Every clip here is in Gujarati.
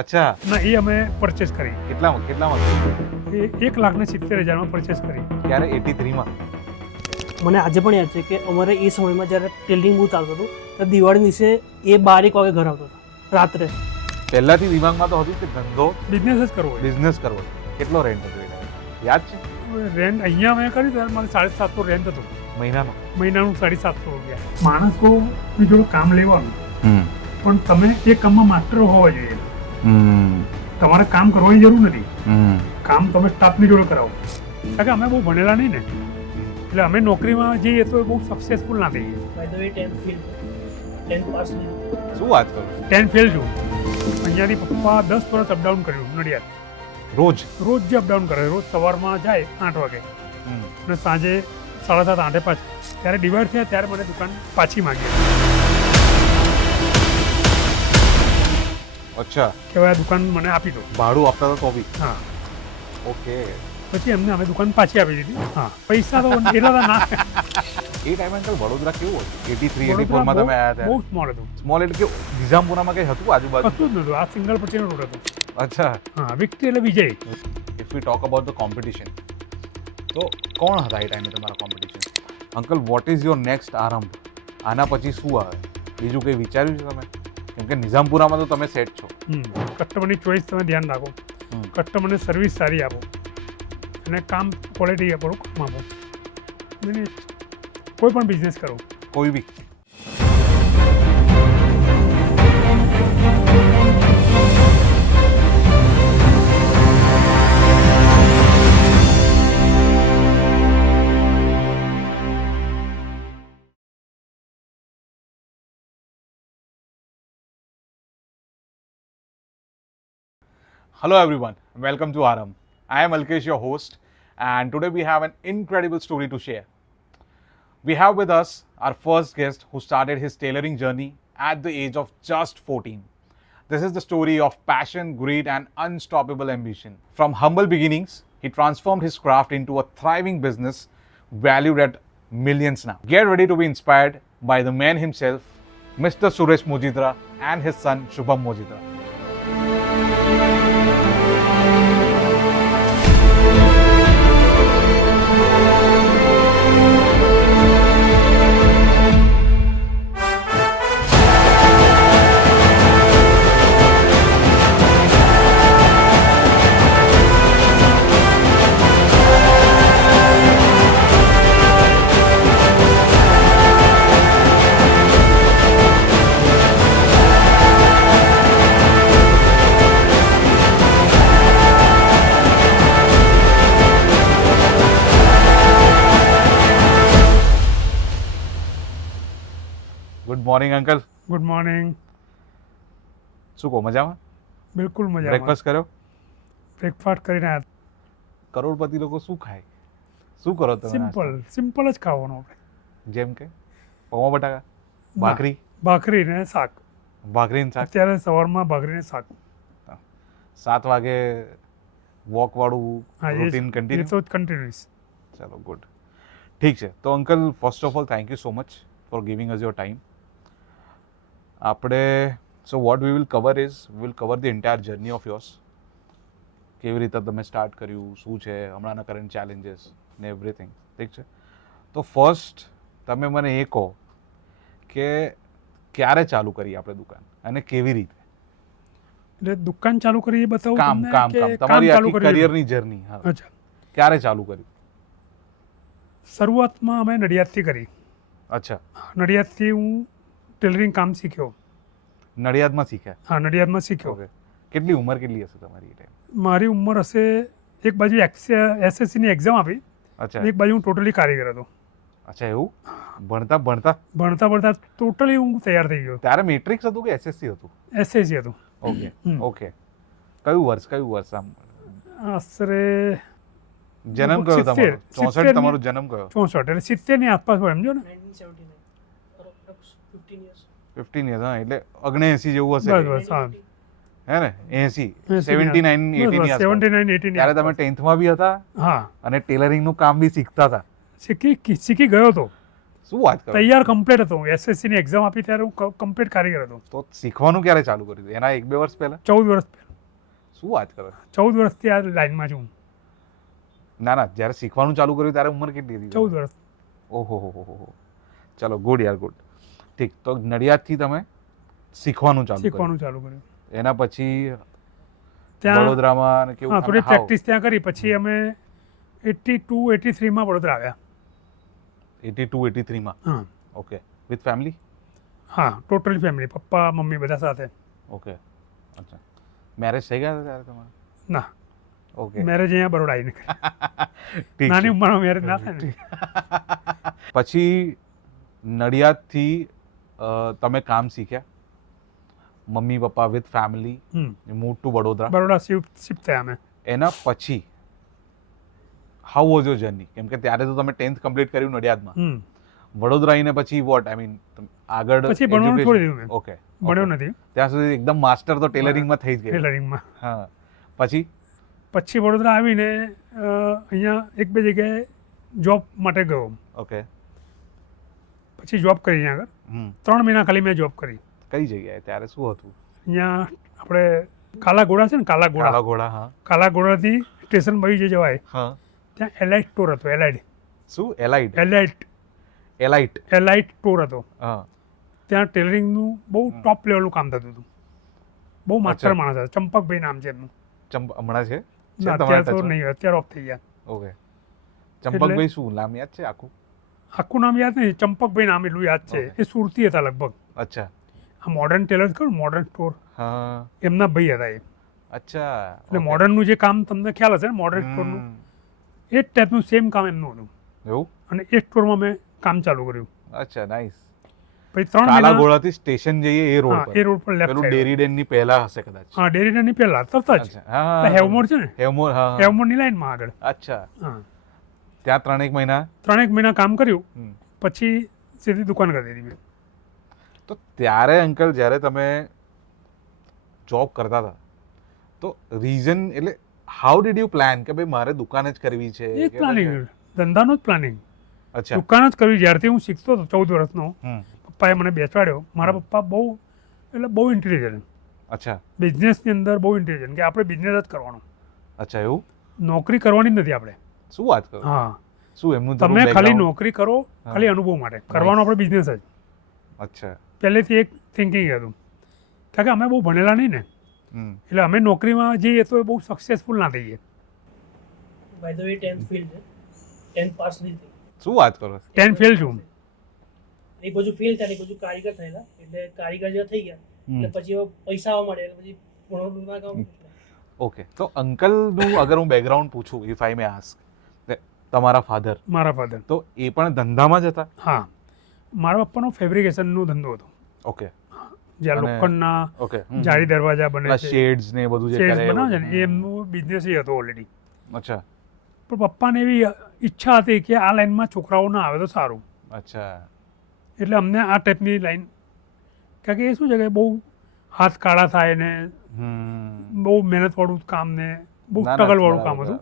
અચ્છા, ના એ અમે પરચેસ કરી. કેટલામાં એ 1,70,000 પરચેસ કરી. ક્યારે 83માં? મને આજે પણ યાદ છે કે અમારે એ સમયમાં જ્યારે ટેલરિંગ બહુ ચાલતું હતું ત્યારે દિવાળી દિવસે એ 12 વાગે ઘર આવતો હતો રાત્રે. પહેલાથી દિમાગમાં તો હતું કે ધંધો બિઝનેસ જ કરવો હોય. બિઝનેસ કરવો છે. કેટલો રેન્ટ હતો એ ટાઈમે? યાદ છે? રેન્ટ અહીંયા મેં કર્યું ત્યારે મારે 750 રેન્ટ હતું મહિનાનો? મહિનાનું 750 રૂપિયા. માણસોની જોડે કામ લેવાનું, પણ તમે એ કામમાં માસ્ટર હોવા જોઈએ. તમારે કામ કરવાની જરૂર નથી, કામ તમે સ્ટાફની જોડે કરાવો. કારણ કે અમે બહુ ભણેલા નહીં ને, એટલે અમે નોકરીમાં જઈએ તો બહુ સક્સેસફુલ ના થઈએ. બાય ધ વે 10 પાસ નહીં. શું વાત કરું? 10 ફેલ છું. અહીંયાથી પપ્પા 10 વર્ષ અપડાઉન કર્યું નડિયાદ. રોજ? રોજ જે અપડાઉન કરે, રોજ સવારમાં જાય 8 વાગે અને સાંજે 7:30 8 પાછું. ત્યારે ડિવાઈડ થયા ત્યારે મને દુકાન પાછી માંગી. અચ્છા, કે હવે આ દુકાન મને આપી દો. ભાડું આપતા હતા તો બી? હા. ઓકે. પછી એમને અમે દુકાન પાછી આપી દીધી. હા, પૈસા તો એટલા ના. એ ટાઈમે અંકલ વડોદરા કેવું હતું? 83 84 માં તમે આવ્યા બહુ હતા. સ્મોલ હતું. સ્મોલ એટલે કે નિઝામપુરામાં કઈ હતું આજુબાજુ? કશું જ નહોતું. આ સિંગલ પટ્ટીનો રોડ હતો. અચ્છા. હા, વિક્ટરી એટલે વિજય. If we talk about the competition, તો કોણ હતા એ ટાઈમે તમારા competition? Uncle, what is your next આરંભ? આના પછી શું આવે? બીજું કંઈ વિચાર્યું છે તમે? કેમ કે નિઝામપુરામાં તો તમે સેટ છો. કસ્ટમરની ચોઈસ તમે ધ્યાન રાખો, કસ્ટમરને સર્વિસ સારી આપો અને કામ ક્વોલિટી આપો, કામ આપો. કોઈ પણ બિઝનેસ કરો. કોઈ બી? Hello everyone, welcome to Aram. I am Alkesh, your host, and today we have an incredible story to share. We have with us our first guest who started his tailoring journey at the age of just 14. This is the story of passion, greed, and unstoppable ambition. From humble beginnings, he transformed his craft into a thriving business valued at millions now. Get ready to be inspired by the man himself, Mr. Suresh Mojitra, and his son Shubham Mojitra. Good morning uncle. Good morning. શું કહો, મજામાં? બિલકુલ મજા. બ્રેકફાસ્ટ કર્યો? બ્રેકફાસ્ટ કરીને આવ્યા. કરોડપતિ લોકો શું ખાય? શું કરો તમે? સિમ્પલ જ ખાવાનું આપણે. જેમ કે પૌવા બટાકા, ભાખરી? ભાખરી ને શાક. ભાખરી ને શાક? અત્યારે સવારમાં ભાખરી ને શાક. 7 વાગે વોક વાળું હા, રૂટીન એ કન્ટિન્યુ? તો કન્ટિન્યુઅસ. ચલો, ગુડ. ઠીક છે. તો uncle, first of all thank you so much for giving us your time. આપણે so what we will cover is will cover the entire journey of yours. કેવી રીતે તમે સ્ટાર્ટ કર્યું, શું છે હમણાંના કરંટ ચેલેન્જીસ ને એવરીથિંગ. ઠીક છે. તો ફર્સ્ટ તમે મને એ કહો કે ક્યારે ચાલુ કરી આપણે દુકાન અને કેવી રીતે? એટલે દુકાન ચાલુ કરી એ બતાવું કામ તમને કામ કે કામ તમારી ચાલુ આખી કર્યું? કરિયરની જર્ની. હા, અચ્છા. ક્યારે ચાલુ કર્યું? શરૂઆતમાં અમે નડિયાદથી કરી. અચ્છા, નડિયાદથી હું ટેલરિંગ કામ શીખ્યો. નડિયાદમાં શીખ્યા? હા, નડિયાદમાં શીખ્યો. ઓકે. કેટલી ઉંમર કેટલી હશે તમારી એ ટાઈમ? મારી ઉંમર હશે, એક બાજુ એસએસસીની એક્ઝામ આપી, અચ્છા. એક બાજુ હું ટોટલી કારીગર હતો. અચ્છા, એવું? ભણતા ભણતા ભણતા ટોટલી હું તૈયાર થઈ ગયો. ત્યારે મેટ્રિક્સ હતું કે એસએસસી હતું? એસએસસી હતું. Okay okay. કયું વર્ષ આમ? આશરે જન્મ કયો તમારો? 64 તમારો જન્મ કયો? 64 એટલે 70 ની આસપાસ હોય, સમજો ને. 1979 અપ્રોક્સ 15 years. 15 years. હા, એટલે 79 જેવું બસ હશે. બસ. હા, હે ને? 80 79 80 ની આસપાસ. 79 80 ત્યારે તમે 10th માં બી હતા હા, અને ટેલરિંગ નું કામ બી શીખતા હતા. શીખી ગયો હતો. શું વાત કરો? તૈયાર કમ્પ્લીટ હતો. SSC ની એક્ઝામ આપી ત્યારે હું કમ્પ્લીટ કારીગર હતો. તો શીખવાનું ક્યારે ચાલુ કર્યું હતું? એના 1-2 વર્ષ પહેલા? 14 વર્ષ પહેલા. શું વાત કરો? 14 વર્ષથી આ લાઈનમાં છું. ના જ્યારે શીખવાનું ચાલુ કર્યું ત્યારે ઉંમર કેટલી હતી? 14 વર્ષ. ઓહો હો હો હો. ચલો ગુડ યાર ગુડ. ઠીક, તો નડિયાદથી તમે શીખવાનું ચાલુ શીખવાનું ચાલુ કર્યું. એના પછી ત્યાં વડોદરામાં અને કેવું? હા, થોડી પ્રેક્ટિસ ત્યાં કરી. પછી અમે 82-83 માં વડોદરા આવ્યા. 82-83 માં? હા ઓકે. With family? હા, ટોટલી ફેમિલી, પપ્પા મમ્મી બધા સાથે. ઓકે, અચ્છા. મેરેજ થઈ ગયા હતા ત્યારે તમારા? ના, ઓકે. મેરેજ અહીંયા બરોડા આવીને ઠીક નાની છે. ઉંમરમાં મેરેજ ના થાય ને. પછી નડિયાદથી તમે કામ શીખ્યા, mummy papa with family move to Vadodara. Baroda shift થયા અમે. એના પછી હાઉ વોઝ યોર જર્ની? કેમ કે ત્યારે તો તમે 10th કમ્પ્લીટ કર્યું નડિયાદમાં. વડોદરા આવીને પછી વોટ આઈ મીન આગળ પછી ભણવાનું education? છોડી દીધું મેં. ઓકે. ભણ્યો નથી ત્યાં સુધી એકદમ માસ્ટર તો ટેલરિંગમાં થઈ જ ગયું. ટેલરિંગમાં. હા. પછી વડોદરા આવીને અહીંયા 1-2 જગ્યાએ જોબ માટે ગયો. ઓકે. પછી જોબ કરી અહીંયા આગળ 3 મહિના ખાલી મેં જોબ કરી. કઈ જગ્યાએ ત્યારે શું હતું? અહીંયા આપણે કાલાઘોડા છે ને, કાલાઘોડા. કાલાઘોડા. હા. કાલાઘોડાથી સ્ટેશન બાજુ જે જવાય હા. ત્યાં એલાઇટ સ્ટોર હતો. શું? એલાઇટ? એલાઇટ સ્ટોર હતો. હા. ત્યાં ટેલરિંગનું બહુ ટોપ લેવલનું કામ થતું હતું. બહુ માસ્ટર અચ્છા. માણસ હતા. ચંપકભાઈ નામ છે એમનું. હમણાં છે? ના, અત્યારે તો નહીં, અત્યારે ઓફ થઈ ગયા. ઓકે. ચંપકભાઈ શું નામ યાદ છે આખું? આખું નામ યાદ નહીં, ચંપકભાઈ નામ એટલું યાદ છે. એ સુરતી હતા લગભગ. અચ્છા. આ મોડર્ન ટેલર્સ કહું, મોડર્ન સ્ટોર, હા. એમના ભાઈ હતા એ. અચ્છા. એટલે મોડર્નનું જે કામ તમને ખ્યાલ હશે ને, મોડર્ન સ્ટોરનું, એ જ ટાઈપનું સેમ કામ એમનું હતું. એવું? અને એ સ્ટોરમાં મેં કામ ચાલુ કર્યું. અચ્છા, નાઈસ. પછી 3 મહિના કાલાઘોડાથી સ્ટેશન જઈએ એ રોડ પર? એ રોડ પર લેફ્ટ પેલું સાઈડ. ડેરીડેન ની પહેલા હશે કદાચ. હા, ડેરીડાની પહેલા તરત જ અચ્છા. હા. હેવમોર છે ને, હેવમોર. હા. હેવમોરની લાઈનમાં આગળ. અચ્છા. હા, ત્યાં 3 મહિના. 3 મહિના કામ કર્યું. હમ. પછી સીધી દુકાન કરી દીધી મેં. તો ત્યારે અંકલ જ્યારે તમે જોબ કરતા હતા તો રીઝન એટલે હાઉ ડીડ યુ પ્લાન કે ભાઈ મારે દુકાન જ કરવી છે? એ જ પ્લાનિંગ, ધંધાનો જ પ્લાનિંગ. અચ્છા. દુકાન જ કરવી. જ્યારથી હું શીખતો હતો 14 વર્ષનો, હમ. પપ્પાએ મને બેસાડ્યો. મારા પપ્પા બહુ ઇન્ટેલિજન્ટ. અચ્છા. બિઝનેસની અંદર બહુ ઇન્ટેલિજન્ટ, કે આપણે બિઝનેસ જ કરવાનો, અચ્છા. એવું? નોકરી કરવાની જ નથી આપણે. શું વાત કરો? હા, શું એમનું તમે થોડું ખાલી background? નોકરી કરો, ખાલી અનુભવ માટે કરવાનો આપણે બિઝનેસ જ. અચ્છા. પહેલેથી એક થિંકિંગ હતું. કારણ કે અમે બહુ ભણેલા નહીં ને, હમ. એટલે અમે નોકરીમાં જઈએ તો એ બહુ સક્સેસફુલ ના થઈએ. By the way 10th fail છે, 10th પાસ નહીં થઈ. શું વાત કરો? 10 ફેલ છું. એક બાજુ ફેલ થયા, એક બાજુ કારીગર થયેલા, એટલે કારીગર જેવા થઈ ગયા. એટલે પછી હવે પૈસા આવવા માંડ્યા, એટલે પછી ભણવાનું ના કામ. ઓકે. તો અંકલનું અગર હું બેકગ્રાઉન્ડ પૂછું, ઇફ આઈ મે આસ્ક, તમારા ફાધર મારા ફાધર, તો એ પણ ધંધામાં જ હતા? હા, મારા પપ્પાનો ફેબ્રિકેશનનો ધંધો હતો. ઓકે. જ્યાં અને- લોખંડના ઓકે. જાળી દરવાજા બને છે, શેડ્સ ને બધું જે શેડ્સ કરે એ બનાવે છે ને, બધું. એ એમનો બિઝનેસ હતો ઓલરેડી. અચ્છા. પણ પપ્પાને એવી ઈચ્છા હતી કે આ લાઈનમાં છોકરાઓ ના આવે તો સારું, અચ્છા. એટલે અમને આ ટાઈપની લાઈન, કારણ કે એ શું છે કે બહુ હાથ કાળા થાય ને, હમ. બહુ મહેનતવાળું કામ ને બહુ ના, ના, સ્ટ્રગલવાળું કામ બરાબર, હતું.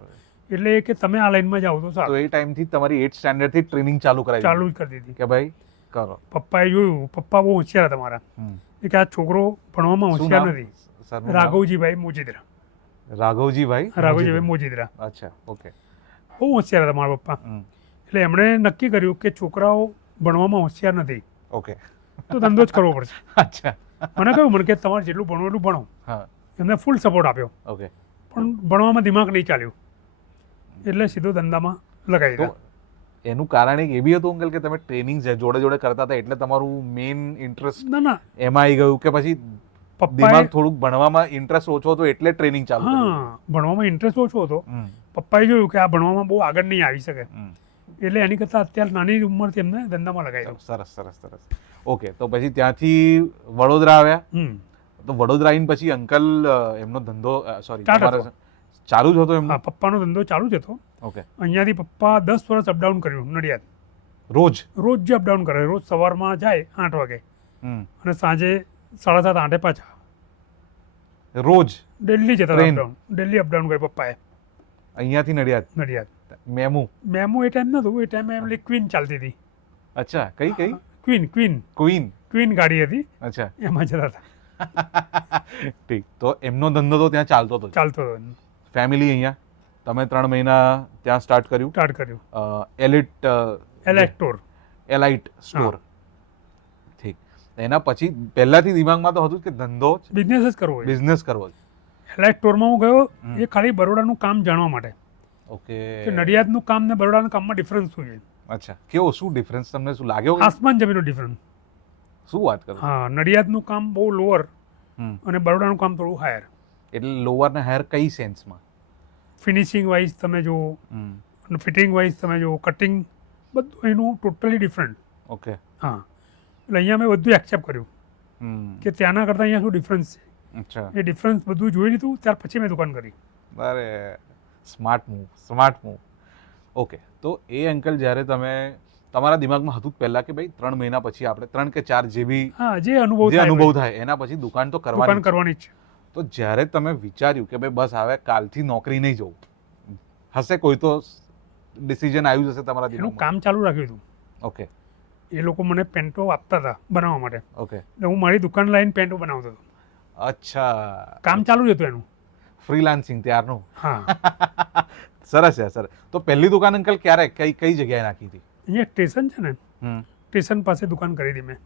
એટલે કે તમે આ લાઈનમાં જાઓ તો તો સારું, એ ટાઈમથી તમારી 8th સ્ટાન્ડર્ડ થી ટ્રેનિંગ ચાલુ કરાવી ચાલુ જ કરી દીધી. કે ભાઈ કરો. પપ્પાએ જોયું, પપ્પા બહુ હોશિયાર હતા મારા, હમ. કે આ છોકરો ભણવામાં શું હોશિયાર નામ? નથી. સરનું નામ? રાઘવજીભાઈ મોજીદ્રા. રાઘવજીભાઈ રાઘવજીભાઈ મોજીદ્રા અચ્છા. ઓકે. બહુ હોશિયાર હતા મારા પપ્પા. હમ. એટલે એમણે નક્કી કર્યું કે છોકરાઓ ભણવામાં હોશિયાર નથી, ઓકે. તો ધંધો જ કરવો પડશે. અચ્છા. મને કહ્યું, મને કે તમારે જેટલું ભણવું એટલું ભણો. હા. એમને ફૂલ સપોર્ટ આપ્યો, ઓકે. પણ ભણવામાં દિમાગ નહીં ચાલ્યું, એટલે સીધો ધંધામાં લગાવી તો દીધા. એનું કારણ એક એ બી હતું અંકલ કે તમે ટ્રેનિંગ જોડે જોડે કરતા હતા એટલે તમારું મેઇન ઇન્ટરેસ્ટ ના ના, એમાં આવી ગયું કે પછી પપ્પાએ, દિમાગ થોડુંક ભણવામાં ઇન્ટરેસ્ટ ઓછો હતો એટલે ટ્રેનિંગ ચાલુ કરી? હા, ભણવામાં ઇન્ટરેસ્ટ ઓછો હતો. હમ. પપ્પાએ જોયું કે આ ભણવામાં બહુ આગળ નહીં આવી શકે, હમ. એટલે એની કરતાં અત્યારે નાની ઉંમરથી એમને ધંધામાં લગાવી દઉં. સરસ સરસ સરસ. ઓકે. તો પછી ત્યાંથી વડોદરા આવ્યા. તો વડોદરા આવીને પછી અંકલ એમનો ધંધો સોરી Start હતો. ચાલુ જ હતો એમનો? હા, પપ્પાનો ધંધો ચાલુ જ હતો. ઓકે. અહીંયાથી પપ્પા 10 વર્ષ અપડાઉન કર્યું નડિયાદ. રોજ? રોજ જે અપડાઉન કરે, રોજ સવારમાં જાય 8 વાગે હમ. અને સાંજે 7:30-8 પાછા. રોજ દિલ્હી જતા Train? અપડાઉન, દિલ્હી અપડાઉન કર્યું પપ્પાએ અહીંયાથી નડિયાદ? નડિયાદ. મેમુ? મેમો એ ટાઈમ નહોતું, એ ટાઈમે એમ ક્વીન ચાલતી હતી. અચ્છા, કઈ કઈ? Queen queen. ગાડી હતી, અચ્છા. એમાં જતા હતા, ઠીક. તો એમનો ધંધો તો ત્યાં ચાલતો હતો. ચાલતો હતો. ફેમિલી અહીંયા તમે 3 મહિના ત્યાં સ્ટાર્ટ કર્યું. સ્ટાર્ટ કર્યું એલિટ એલાઇટ સ્ટોર. ઠીક. એના પછી પહેલાથી દિમાગમાં તો હતું કે ધંધો બિઝનેસ જ કરવો છે. બિઝનેસ કરવો છે. એલાઇટ સ્ટોરમાં હું ગયો એ ખાલી બરોડાનું કામ જાણવા માટે, ઓકે. કે નડિયાદનું કામ ને બરોડાના કામમાં ડિફરન્સ શું છે. અચ્છા, કેવો શું ડિફરન્સ તમને શું લાગ્યો? આસમાન જમીનનો ડિફરન્સ. શું વાત કરો? હા, નડિયાદનું કામ બહુ લોઅર હમ. અને બરોડાનું કામ થોડું હાયર. એટલે લોઅર ને હાયર કઈ સેન્સમાં? ફિનિશિંગ વાઇઝ તમે જો, અને ફિટિંગ વાઇઝ તમે જો, કટિંગ બધું એનું ટોટલી ડિફરન્ટ. ઓકે. હા, એટલે અહીંયા મેં બધું એક્સેપ્ટ કર્યું કે ત્યાંના કરતાં અહીંયા શું ડિફરન્સ છે. અચ્છા. એ ડિફરન્સ બધું જોઈ લીધું, ત્યાર પછી મેં દુકાન કરી. અરે સ્માર્ટ મૂવ. ઓકે. તો એ અંકલ જ્યારે તમે તમારા દિમાગમાં હતું પહેલા કે ભાઈ 3 મહિના પછી આપણે 3 કે 4 જે બી હા, જે અનુભવ થાય એના પછી દુકાન તો દુકાન કરવાની જ છે. તો જ્યારે તમે વિચાર્યું કે ભાઈ બસ હવે કાલથી નોકરી નહીં જવું, હશે કોઈ તો ડિસિઝન આવ્યું હશે તમારા એનું દિમાગમાં? કામ ચાલુ રાખ્યું હતું. ઓકે. એ લોકો મને પેન્ટો આપતા હતા બનાવવા માટે, ઓકે. એટલે હું મારી દુકાન લાવીને પેન્ટો બનાવતો હતો. અચ્છા. કામ ચાલુ જ હતું એનું. ફ્રીલાન્સિંગ ત્યારનું. હા. સરસ છે, સરસ. તો પહેલી દુકાન અંકલ ક્યારે કઈ જગ્યાએ નાખી હતી? અહીંયા સ્ટેશન છે ને, સ્ટેશન પાસે દુકાન કરી હતી મેં.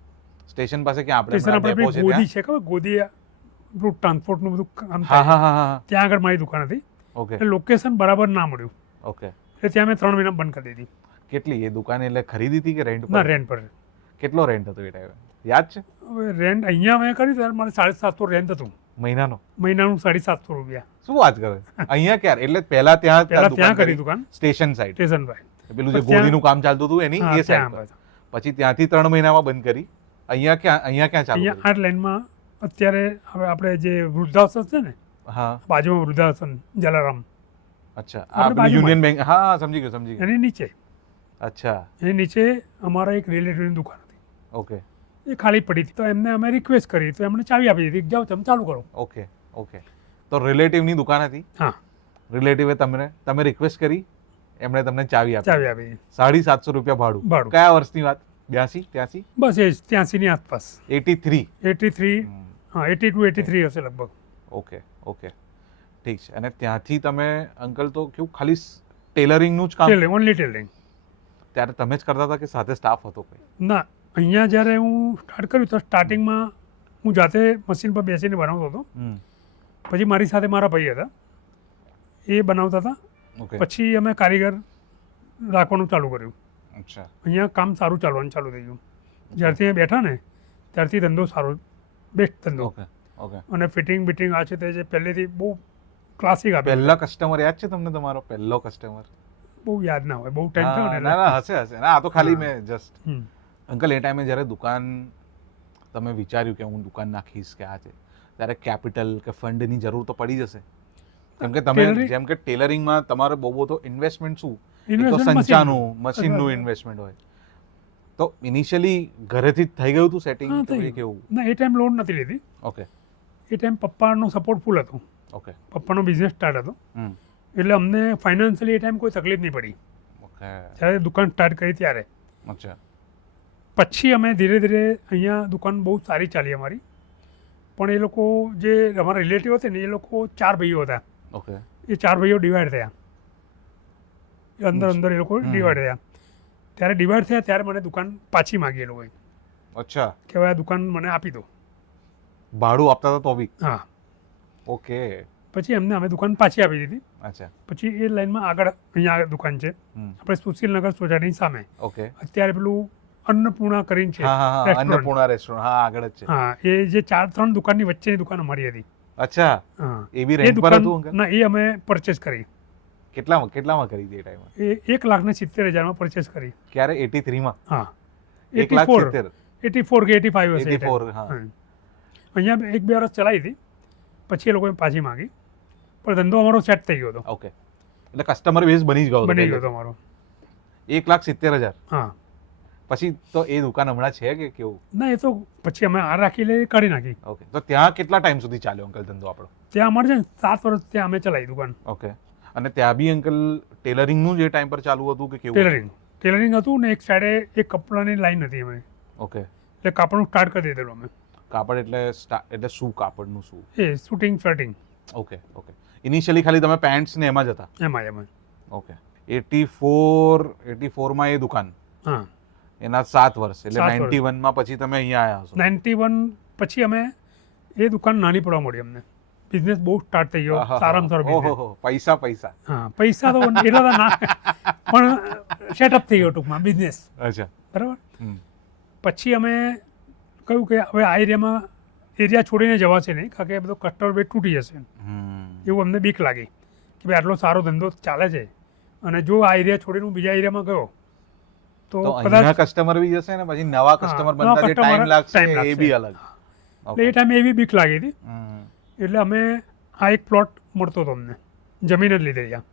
સ્ટેશન પાસે ક્યાં? સ્ટેશન આપણે આપણે ગોદી છે, ખબર ગોદી આપણું ટ્રાન્સપોર્ટનું બધું કામ હા થાય, હા હા. ત્યાં આગળ મારી દુકાન હતી. ઓકે. એટલે લોકેશન બરાબર ના મળ્યું, ઓકે. એટલે ત્યાં મેં 3 મહિના બંધ કરી દીધી. કેટલી એ દુકાન એટલે ખરીદી હતી કે રેન્ટ ના, પર? રેન્ટ પર. કેટલો રેન્ટ હતો એ ટાઈમે યાદ છે? હવે રેન્ટ અહીંયા મેં કર્યું ત્યારે મારે 750 રેન્ટ હતું મહિનાનો. મહિનાનું 750 રૂપિયા. શું વાત કરે? અહીંયા ક્યારે? એટલે પહેલા ત્યાં ત્યાં કરી દુકાન સ્ટેશન સાઈડ, સ્ટેશન ભાઈ. પેલું જે ત્યાં- ગોદીનું કામ ચાલતું હતું એની હા, એ સાઈડ ત્યાં પર. પછી ત્યાંથી 3 મહિનામાં બંધ કરી. અહીંયા ક્યાં ચાલુ અહીંયા કર્યું? આ લાઈનમાં અત્યારે હવે આપણે જે વૃદ્ધાશ્રમ છે ને, હા. બાજુમાં વૃદ્ધાશ્રમ જલારામ, અચ્છા. આપણે આ બાજુમાં. Union bank. હા, સમજી ગયો. એની નીચે અચ્છા. એની નીચે અમારા એક રિલેટિવની દુકાન હતી. ઓકે. એ ખાલી પડી હતી, તો એમને અમે રિક્વેસ્ટ કરી, તો એમણે ચાવી આપી દીધી, જાઓ તમે ચાલુ કરો. ઓકે. ઓકે. તો રિલેટિવની દુકાન હતી. હા, રિલેટિવે તમે રિક્વેસ્ટ કરી, એમણે તમને ચાવી આપી. ચાવી આપી દીધી. 750 રૂપિયા ભાડું. ભાડું. કયા વર્ષની વાત? 82 83 બસ એ જ 83ની આસપાસ. 83? 83, હા 82 83 હશે લગભગ. ઓકે. ઓકે. ઠીક છે. અને ત્યાંથી તમે અંકલ તો કેવું ખાલી ટેલરિંગનું જ કામ? Tailoring, only tailoring. ત્યારે તમે જ કરતા હતા કે સાથે સ્ટાફ હતો કોઈ? ના, અહીંયા જ્યારે હું સ્ટાર્ટ કર્યું તો સ્ટાર્ટિંગમાં હું જાતે મશીન પર બેસીને બનાવતો હતો. પછી મારી સાથે મારા ભાઈ હતા, એ બનાવતા હતા. ઓકે. પછી અમે કારીગર રાખવાનું ચાલુ કર્યું. અચ્છા. અહીંયા કામ સારું ચાલવાનું ચાલુ થઈ ગયું. જ્યારથી અહીંયા બેઠા ને ત્યારથી ધંધો સારો, બેસ્ટ ધંધો. ઓકે. ઓકે. અને ફિટિંગ બિટિંગ આ છે તે જે પહેલેથી બહુ ક્લાસિક આપે. પહેલા કસ્ટમર યાદ છે તમને? તમારો પહેલો કસ્ટમર? બહુ યાદ ના હોય, બહુ ટાઈમ થયો ને ના ના, હશે. ના, આ તો ખાલી હા. મેં જસ્ટ હમ. અંકલ એ ટાઈમે જ્યારે દુકાન તમે વિચાર્યું કે હું દુકાન નાખીશ કે આ છે, ત્યારે કેપિટલ કે ફંડની જરૂર તો પડી જશે. કેમ કે તમે Tailoring- જેમ કે ટેલરિંગમાં તમારે બહુ તો ઇન્વેસ્ટમેન્ટ શું? એક તો Investment સંચાનું, મશીનનું બરાબર. ઇન્વેસ્ટમેન્ટ હોય. તો ઇનિશિયલી ઘરેથી જ થઈ ગયું હતું સેટિંગ હા, કે થઈ ભાઈ કેવું? ના, એ ટાઈમ લોન નથી લીધી. ઓકે. એ ટાઈમ પપ્પાનો સપોર્ટ ફૂલ હતો. ઓકે. પપ્પાનો બિઝનેસ સ્ટાર્ટ હતો, હમ. એટલે અમને ફાઇનાન્શિયલી એ ટાઈમ કોઈ તકલીફ નહીં પડી. ઓકે. જ્યારે દુકાન સ્ટાર્ટ કરી ત્યારે. અચ્છા. પછી અમે ધીરે ધીરે અહીંયા દુકાન બહુ સારી ચાલી અમારી. પણ એ લોકો જે અમારા રિલેટિવ હતા ને, એ લોકો 4 ભાઈઓ હતા. ઓકે. એ 4 ભાઈઓ ડિવાઈડ થયા. એ અંદર એ લોકો ડિવાઈડ થયા. ત્યારે ડિવાઈડ થયા ત્યારે મને દુકાન પાછી માગી એ લોકોએ, અચ્છા. કે હવે આ દુકાન મને આપી દો. ભાડું આપતા હતા તો બી? હા. ઓકે. પછી એમને અમે દુકાન પાછી આપી દીધી. અચ્છા. પછી એ લાઈનમાં આગળ અહીંયા આગળ દુકાન છે, હમ. આપણે સુશીલનગર સોસાયટીની સામે. ઓકે. અત્યારે પેલું અન્નપૂર્ણા કરીને છે હા હા હા, restaurant. અન્નપૂર્ણા રેસ્ટોરન્ટ. હા, આગળ જ છે. હા, એ જે 3 દુકાનની વચ્ચેની દુકાન અમારી હતી. અચ્છા. હા, એ બી એ રેન્ટ પર દુકાન હતું અંકલ? ના, એ અમે પરચેસ કરી. કેટલામાં કરી હતી એ ટાઈમે? એ 1,70,000 પરચેસ કરી. ક્યારે? 83માં? હા, 1,70,000? 84 કે 85 હશે એ time. 84, હા. હા. અહીંયા 1-2 વર્ષ ચલાવી હતી, પછી એ લોકોએ પાછી માંગી, પણ ધંધો અમારો સેટ થઈ ગયો હતો, ઓકે. એટલે કસ્ટમર બેઝ બની જ ગયો હતો બની ગયો પહેલેથી. હતો અમારો. 1,70,000? હા. પછી તો એ દુકાન હમણાં છે કે કેવું? ના, એ તો પછી અમે આ રાખી લઈ કાઢી નાખી. ઓકે. તો ત્યાં કેટલા ટાઈમ સુધી ચાલ્યો અંકલ ધંધો આપણો? ત્યાં અમારે છે ને 7 વર્ષ ત્યાં અમે ચલાવી દુકાન. ઓકે. અને ત્યાં બી અંકલ ટેલરિંગનું જે ટાઈમ પર ચાલુ હતું કે કેવું? ટેલરિંગ ટેલરિંગ હતું ને એક સાઈડે એક કપડાની લાઈન હતી અમે, ઓકે. એટલે કાપડનું સ્ટાર્ટ કરી દીધેલું અમે. કાપડ એટલે શું કાપડનું શું? એ શૂટિંગ શર્ટિંગ ઓકે ઓકે. ઇનિશિયલી ખાલી તમે પેન્ટ્સ ને એમાં જ હતા? એમાં. ઓકે. 84માં એ દુકાન, હા, એના 7 વર્ષ એટલે 7 વર્ષ. 91માં પછી તમે અહીંયા આવ્યા હશો. 91 પછી અમે એ દુકાન નાની પડવા મળી અમને. બિઝનેસ બહુ સ્ટાર્ટ થઈ ગયો, આહાહા. સારામાં સારો બિઝનેસ. ઓહોહો, પૈસા. હા, પૈસા તો એટલા બધા ના, પણ સેટઅપ થઈ ગયો ટૂંકમાં બિઝનેસ. અચ્છા. બરાબર. હમ. પછી અમે કહ્યું કે હવે આ એરિયા છોડીને જવાશે નહીં, કારણ કે બધો કસ્ટમર બેઝ તૂટી જશે હમ. એવું અમને બીક લાગી કે ભાઈ આટલો સારો ધંધો ચાલે છે અને જો આ એરિયા છોડીને હું બીજા એરિયામાં ગયો તો તો અહીંના કદાચ કસ્ટમર બી જશે ને પછી નવા કસ્ટમર નવા બનતા જે customer ટાઈમ લાગશે time એ લાગશે. બી અલગ. એટલે એ ટાઈમે એવી બીક લાગી હતી. હમ. એટલે અમે આ એક પ્લોટ મળતો હતો અમને, જમીન જ લીધી ત્યાં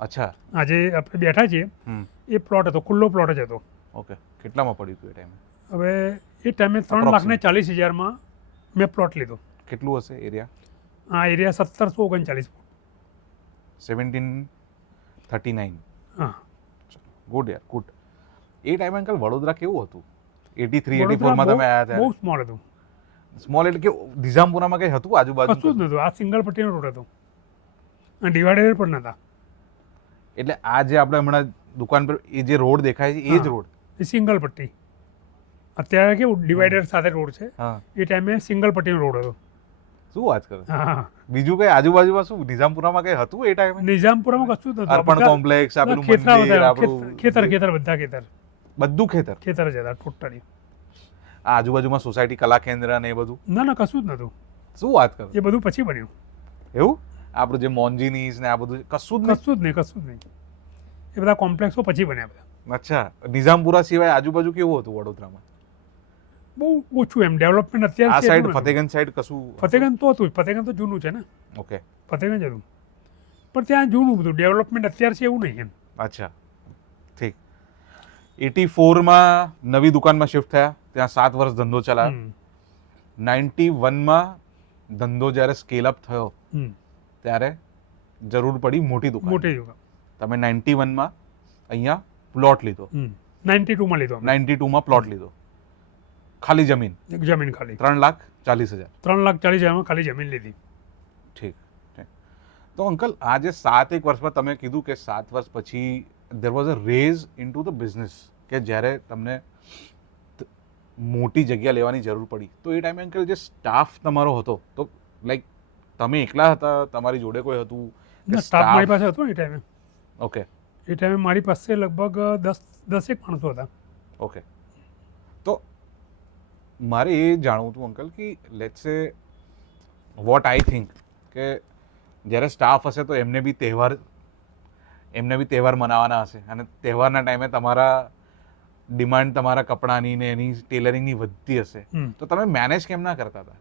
અચ્છા. આજે આપણે બેઠા છીએ હમ. એ પ્લોટ હતો, ખુલ્લો પ્લોટ જ હતો. ઓકે. કેટલામાં પડ્યું હતું એ ટાઈમે? હવે એ ટાઈમે 3,40,000 મેં પ્લોટ લીધો. કેટલું હશે એરિયા? આ એરિયા 1739 ફૂટ. 1739. હા, ગુડ યાર, ગુડ. એ ટાઈમે અંકલ વડોદરા કેવું હતું? 83 વડોદરા 84માં તમે આવ્યા બહુ હતા. સ્મોલ હતું, સ્મોલ એટલે કે નિઝામપુરામાં કઈ હતું આજુબાજુ? કશું જ નહોતું. આ સિંગલ પટ્ટીનો રોડ હતો અને ડિવાઈડર પણ નહોતા. એટલે આ જે આપણે હમણાં દુકાન પર એ જે રોડ દેખાય છે એ જ હા. રોડ? એ સિંગલ પટ્ટી. અત્યારે કેવું ડિવાઈડર સાથે રોડ છે, હા. એ ટાઈમે સિંગલ પટ્ટીનો રોડ હતો. શું વાત કરે? હા, બીજું કઈ આજુબાજુમાં શું નિઝામપુરામાં કઈ હતું એ ટાઈમે? નિઝામપુરામાં કશું જ નહોતું. અર્પણ બધા- કોમ્પ્લેક્સ, બધા આપણું ખેતરા મંદિર, બધા, આપણું ખેતર બધા ખેતર બધું ખેતર. ખેતર જ હતા ટોટલી. આ આજુબાજુમાં સોસાયટી કલા કેન્દ્ર ને એ બધું? ના કશું જ નહોતું. શું વાત કરે? એ બધું પછી બન્યું. એવું? આપણું જે મોન્જીનીસ ને આ બધું કશું જ કશું જ નહીં. એ બધા કોમ્પ્લેક્સો પછી બન્યા બધા. નહીં? અચ્છા. નિઝામપુરા સિવાય આજુબાજુ કેવું હતું વડોદરામાં? બહુ ઓછું એમ ડેવલપમેન્ટ આ અત્યારે છે સાઈડ એટલું નથી. ફતેગંજ સાઈડ કશું? ફતેગંજ તો હતું જ. ફતેગંજ તો જૂનું છે ને, ઓકે. ફતેગંજ હતું, પણ ત્યાં જૂનું બધું ડેવલપમેન્ટ અત્યારે છે એવું નહીં એમ. અચ્છા, ઠીક. 84માં નવી દુકાનમાં શિફ્ટ થયા, ત્યાં 7 વર્ષ ધંધો ચલાવ્યો. હમ. 91માં ધંધો જ્યારે સ્કેલ અપ થયો હમ. ત્યારે જરૂર પડી મોટી દુકાન. મોટી દુકાન. તમે 91માં અહીંયા પ્લોટ લીધો. 92માં લીધો અમે. 92માં પ્લોટ લીધો. ખાલી જમીન એક જમીન ખાલી 3,40,000. 3,40,000 ખાલી જમીન લીધી. ઠીક ઠીક. તો અંકલ આ જે 7 વર્ષમાં તમે કીધું કે 7 વર્ષ પછી there was a raise in to the business, કે જ્યારે તમને મોટી જગ્યા લેવાની જરૂર પડી, તો એ ટાઈમે અંકલ જે સ્ટાફ તમારો હતો તો લાઈક તમે એકલા હતા, તમારી જોડે કોઈ હતું? સ્ટાફ મારી પાસે હતો ને એ ટાઈમે. ઓકે એ ટાઈમે મારી પાસે લગભગ 10 માણસો હતા. ઓકે. તો મારે એ જાણવું હતું અંકલ કે લેટ્સ સે વોટ આઈ થિંક કે જ્યારે સ્ટાફ હશે તો એમને બી તહેવાર મનાવવાના હશે, અને તહેવારના ટાઈમે તમારા ડિમાન્ડ તમારા કપડાની ને એની ટેલરિંગની વધતી હશે, તો તમે મેનેજ કેમ ના કરતા હતા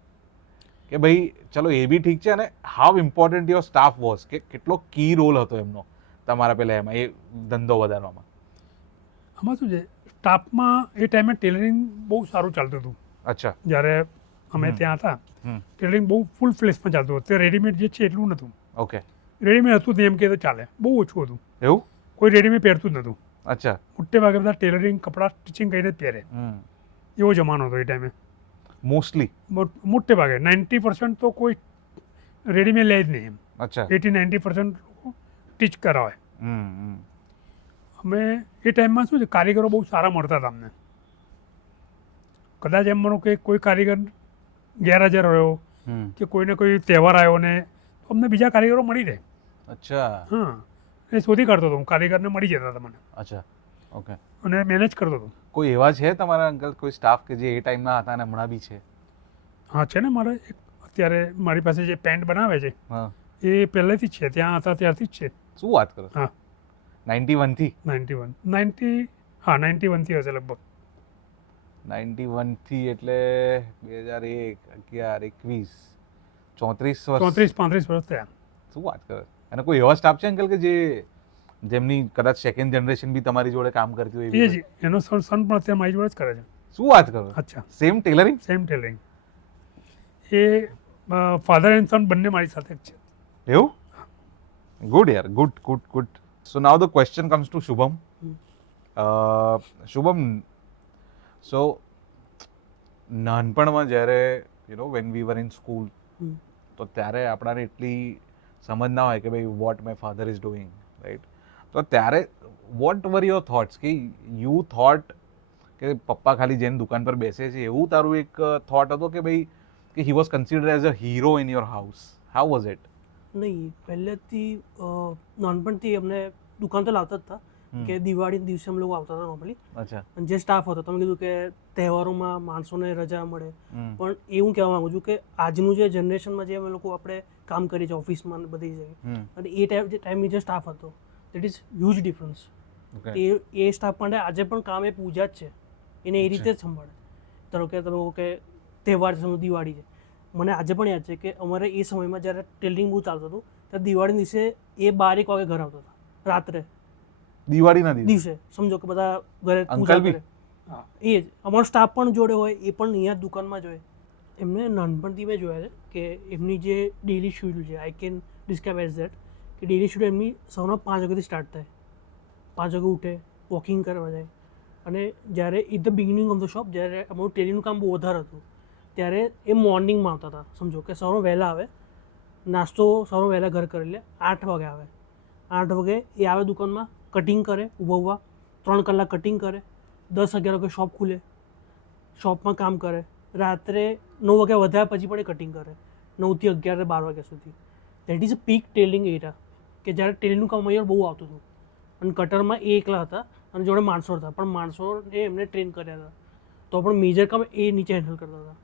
કે ભાઈ ચલો એ બી ઠીક છે, અને how important your staff was, કે કેટલો કી રોલ હતો એમનો તમારા પહેલા એમાં એ ધંધો વધારવામાં? આમાં શું છે, સ્ટાફમાં એ ટાઈમે ટેલરિંગ બહુ સારું ચાલતું હતું. અચ્છા. જ્યારે અમે ત્યાં હતા ટેલરિંગ બહુ ફૂલ ફ્લેશમાં ચાલતું હતું. તે રેડીમેડ જે છે એટલું નહોતું. ઓકે. રેડીમેડ હતું એમ કે તો ચાલે, બહુ ઓછું હતું. એવું? કોઈ રેડીમેડ પહેરતું જ નહોતું. અચ્છા. મોટે ભાગે બધા ટેલરિંગ કપડાં સ્ટિચિંગ કરીને જ પહેરે, એવો જમાનો હતો એ ટાઈમે. મોસ્ટલી મોટે ભાગે 90% તો કોઈ રેડીમેડ લે જ નહીં એમ. અચ્છા. 80-90% લોકો સ્ટિચ કરાવે. અમે એ ટાઈમમાં શું છે, કારીગરો બહુ સારા મળતા હતા અમને. કદાચ એમ માનો કે કોઈ કારીગર ગેરહાજર રહ્યો કે કોઈને કોઈ તહેવાર આવ્યો ને તો અમને બીજા કારીગરો મળી રહે. અચ્છા. હા, એ શોધી કાઢતો હતો હું, કારીગરને મળી જતા હતા મને. અચ્છા. ઓકે. અને મેનેજ કરતો હતો. કોઈ એવા છે તમારા અંકલ, કોઈ સ્ટાફ કે જે એ ટાઈમના હતા અને હમણાં બી છે? હા છે ને, મારે એક અત્યારે મારી પાસે જે પેન્ટ બનાવે છે હા. એ પહેલેથી જ છે, ત્યાં હતા ત્યારથી જ છે. શું વાત કરો? હા. 91 થી? 91 થી હશે લગભગ. 91 થી એટલે 2001, 11, 21, 34 વર્ષ. 34-35 વર્ષ થયા. શું વાત કરે? અને કોઈ એવા સ્ટાફ છે અંકલ કે જેમની કદાચ સેકન્ડ જનરેશન બી તમારી જોડે કામ કરતી હોય? એ જ એનો સન પણ અત્યારે મારી જોડે જ કરે છે. શું વાત કરો? અચ્છા. Same tailoring? Same tailoring. એ ફાધર એન્ડ સન બંને મારી સાથે જ છે. એવું? ગુડ યાર, good good good. So now the question comes to Shubham. Shubham, so નાનપણમાં જ્યારે when we were in school, તો ત્યારે આપણાને એટલી સમજ ના હોય કે ભાઈ what my father is doing, right? તો ત્યારે વોટ વર યોર થોટ્સ કે યુ થોટ કે પપ્પા ખાલી જઈને દુકાન પર બેસે છે, એવું તારું એક થોટ હતો કે ભાઈ કે he was considered as a hero in your house? How was it? નહીં, પહેલેથી નાનપણથી અમને દુકાન તો લાવતા જ હતા કે દિવાળીના દિવસે અમે લોકો આવતા હતા નોર્મલી. અચ્છા. અને જે સ્ટાફ હતો, તમે કીધું કે તહેવારોમાં માણસોને રજા મળે, પણ એવું કહેવા માંગુ છું કે આજનું જે જનરેશનમાં જે અમે લોકો આપણે કામ કરીએ છીએ ઓફિસમાં બધી જગ્યાએ, અને એ ટાઈમની જે સ્ટાફ હતો, that is huge difference. A staff માટે આજે પણ કામ એ પૂજા જ છે, એને એ રીતે જ સંભાળે. ધારો કે તમે કે તહેવાર છે, દિવાળી છે, મને આજે પણ યાદ છે કે અમારે એ સમયમાં જ્યારે ટેલરિંગ બહુ ચાલતું હતું, ત્યારે દિવાળીના દિવસે એ 12 વાગે ઘર આવતા હતા રાત્રે. દિવાળીના દિવસે સમજો કે બધા ઘરે પૂજા કરે, એ જ અમારો સ્ટાફ પણ જોડે હોય, એ પણ અહીંયા દુકાનમાં જ હોય. એમને નાનપણથી મેં જોયા છે કે એમની જે ડેલી શેડ્યુલ છે, I can describe as that કે ડેલી શેડ્યુલ એમની સવારના 5 વાગ્યાથી સ્ટાર્ટ થાય. 5 વાગે ઉઠે, વોકિંગ કરવા જાય, અને જ્યારે it the beginning of the shop, જ્યારે અમારું ટેલીનું કામ બહુ વધારે હતું, ત્યારે એ મોર્નિંગમાં આવતા હતા. સમજો કે સવારે વહેલા આવે, નાસ્તો સવારે વહેલા ઘર કરી લે, 8 વાગે આવે. 8 વાગે એ આવે દુકાનમાં, કટિંગ કરે, ઊભા 3 કલાક કટિંગ કરે, 10-11 વાગે શોપ ખુલે, શોપમાં કામ કરે, રાત્રે 9 વાગ્યા વધારે પછી પણ એ કટિંગ કરે, 9 થી 11-12 વાગ્યા સુધી. That is a peak telling area, કે જ્યારે ટેલિંગનું કામ અહીંયા બહુ આવતું હતું. અને કટરમાં એ એકલા હતા અને જોડે માણસો હતા, પણ માણસોને એમને ટ્રેન કર્યા હતા, તો પણ મેજર કામ એ નીચે હેન્ડલ કરતા હતા.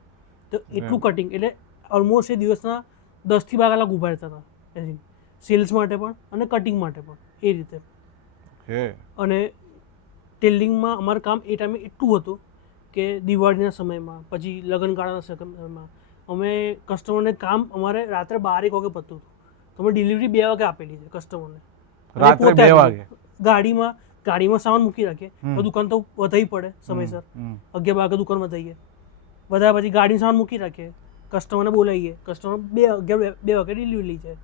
તો એટલું કટિંગ, એટલે ઓલમોસ્ટ એ દિવસના 10 થી 12 કલાક ઊભા રહેતા હતા, સેલ્સ માટે પણ અને કટિંગ માટે પણ, એ રીતે. અને ટેલિંગમાં અમારું કામ એ ટાઈમે એટલું હતું કે દિવાળીના સમયમાં, પછી લગ્નગાળાના સમયમાં અમે કસ્ટમરને કામ અમારે રાત્રે 12 વાગે પતતું હતું. તો અમે ડિલિવરી 2 વાગે આપેલી છે કસ્ટમરને. રાત્રે 2 વાગે ગાડીમાં સામાન મૂકી રાખીએ, તો દુકાન તો વધાવી પડે સમયસર. 11 વાગે દુકાનમાં જઈએ, બધા પછી ગાડીમાં સામાન મૂકી રાખીએ, કસ્ટમરને બોલાવીએ, કસ્ટમર 2 વાગે ડિલિવરી લઈ જાય.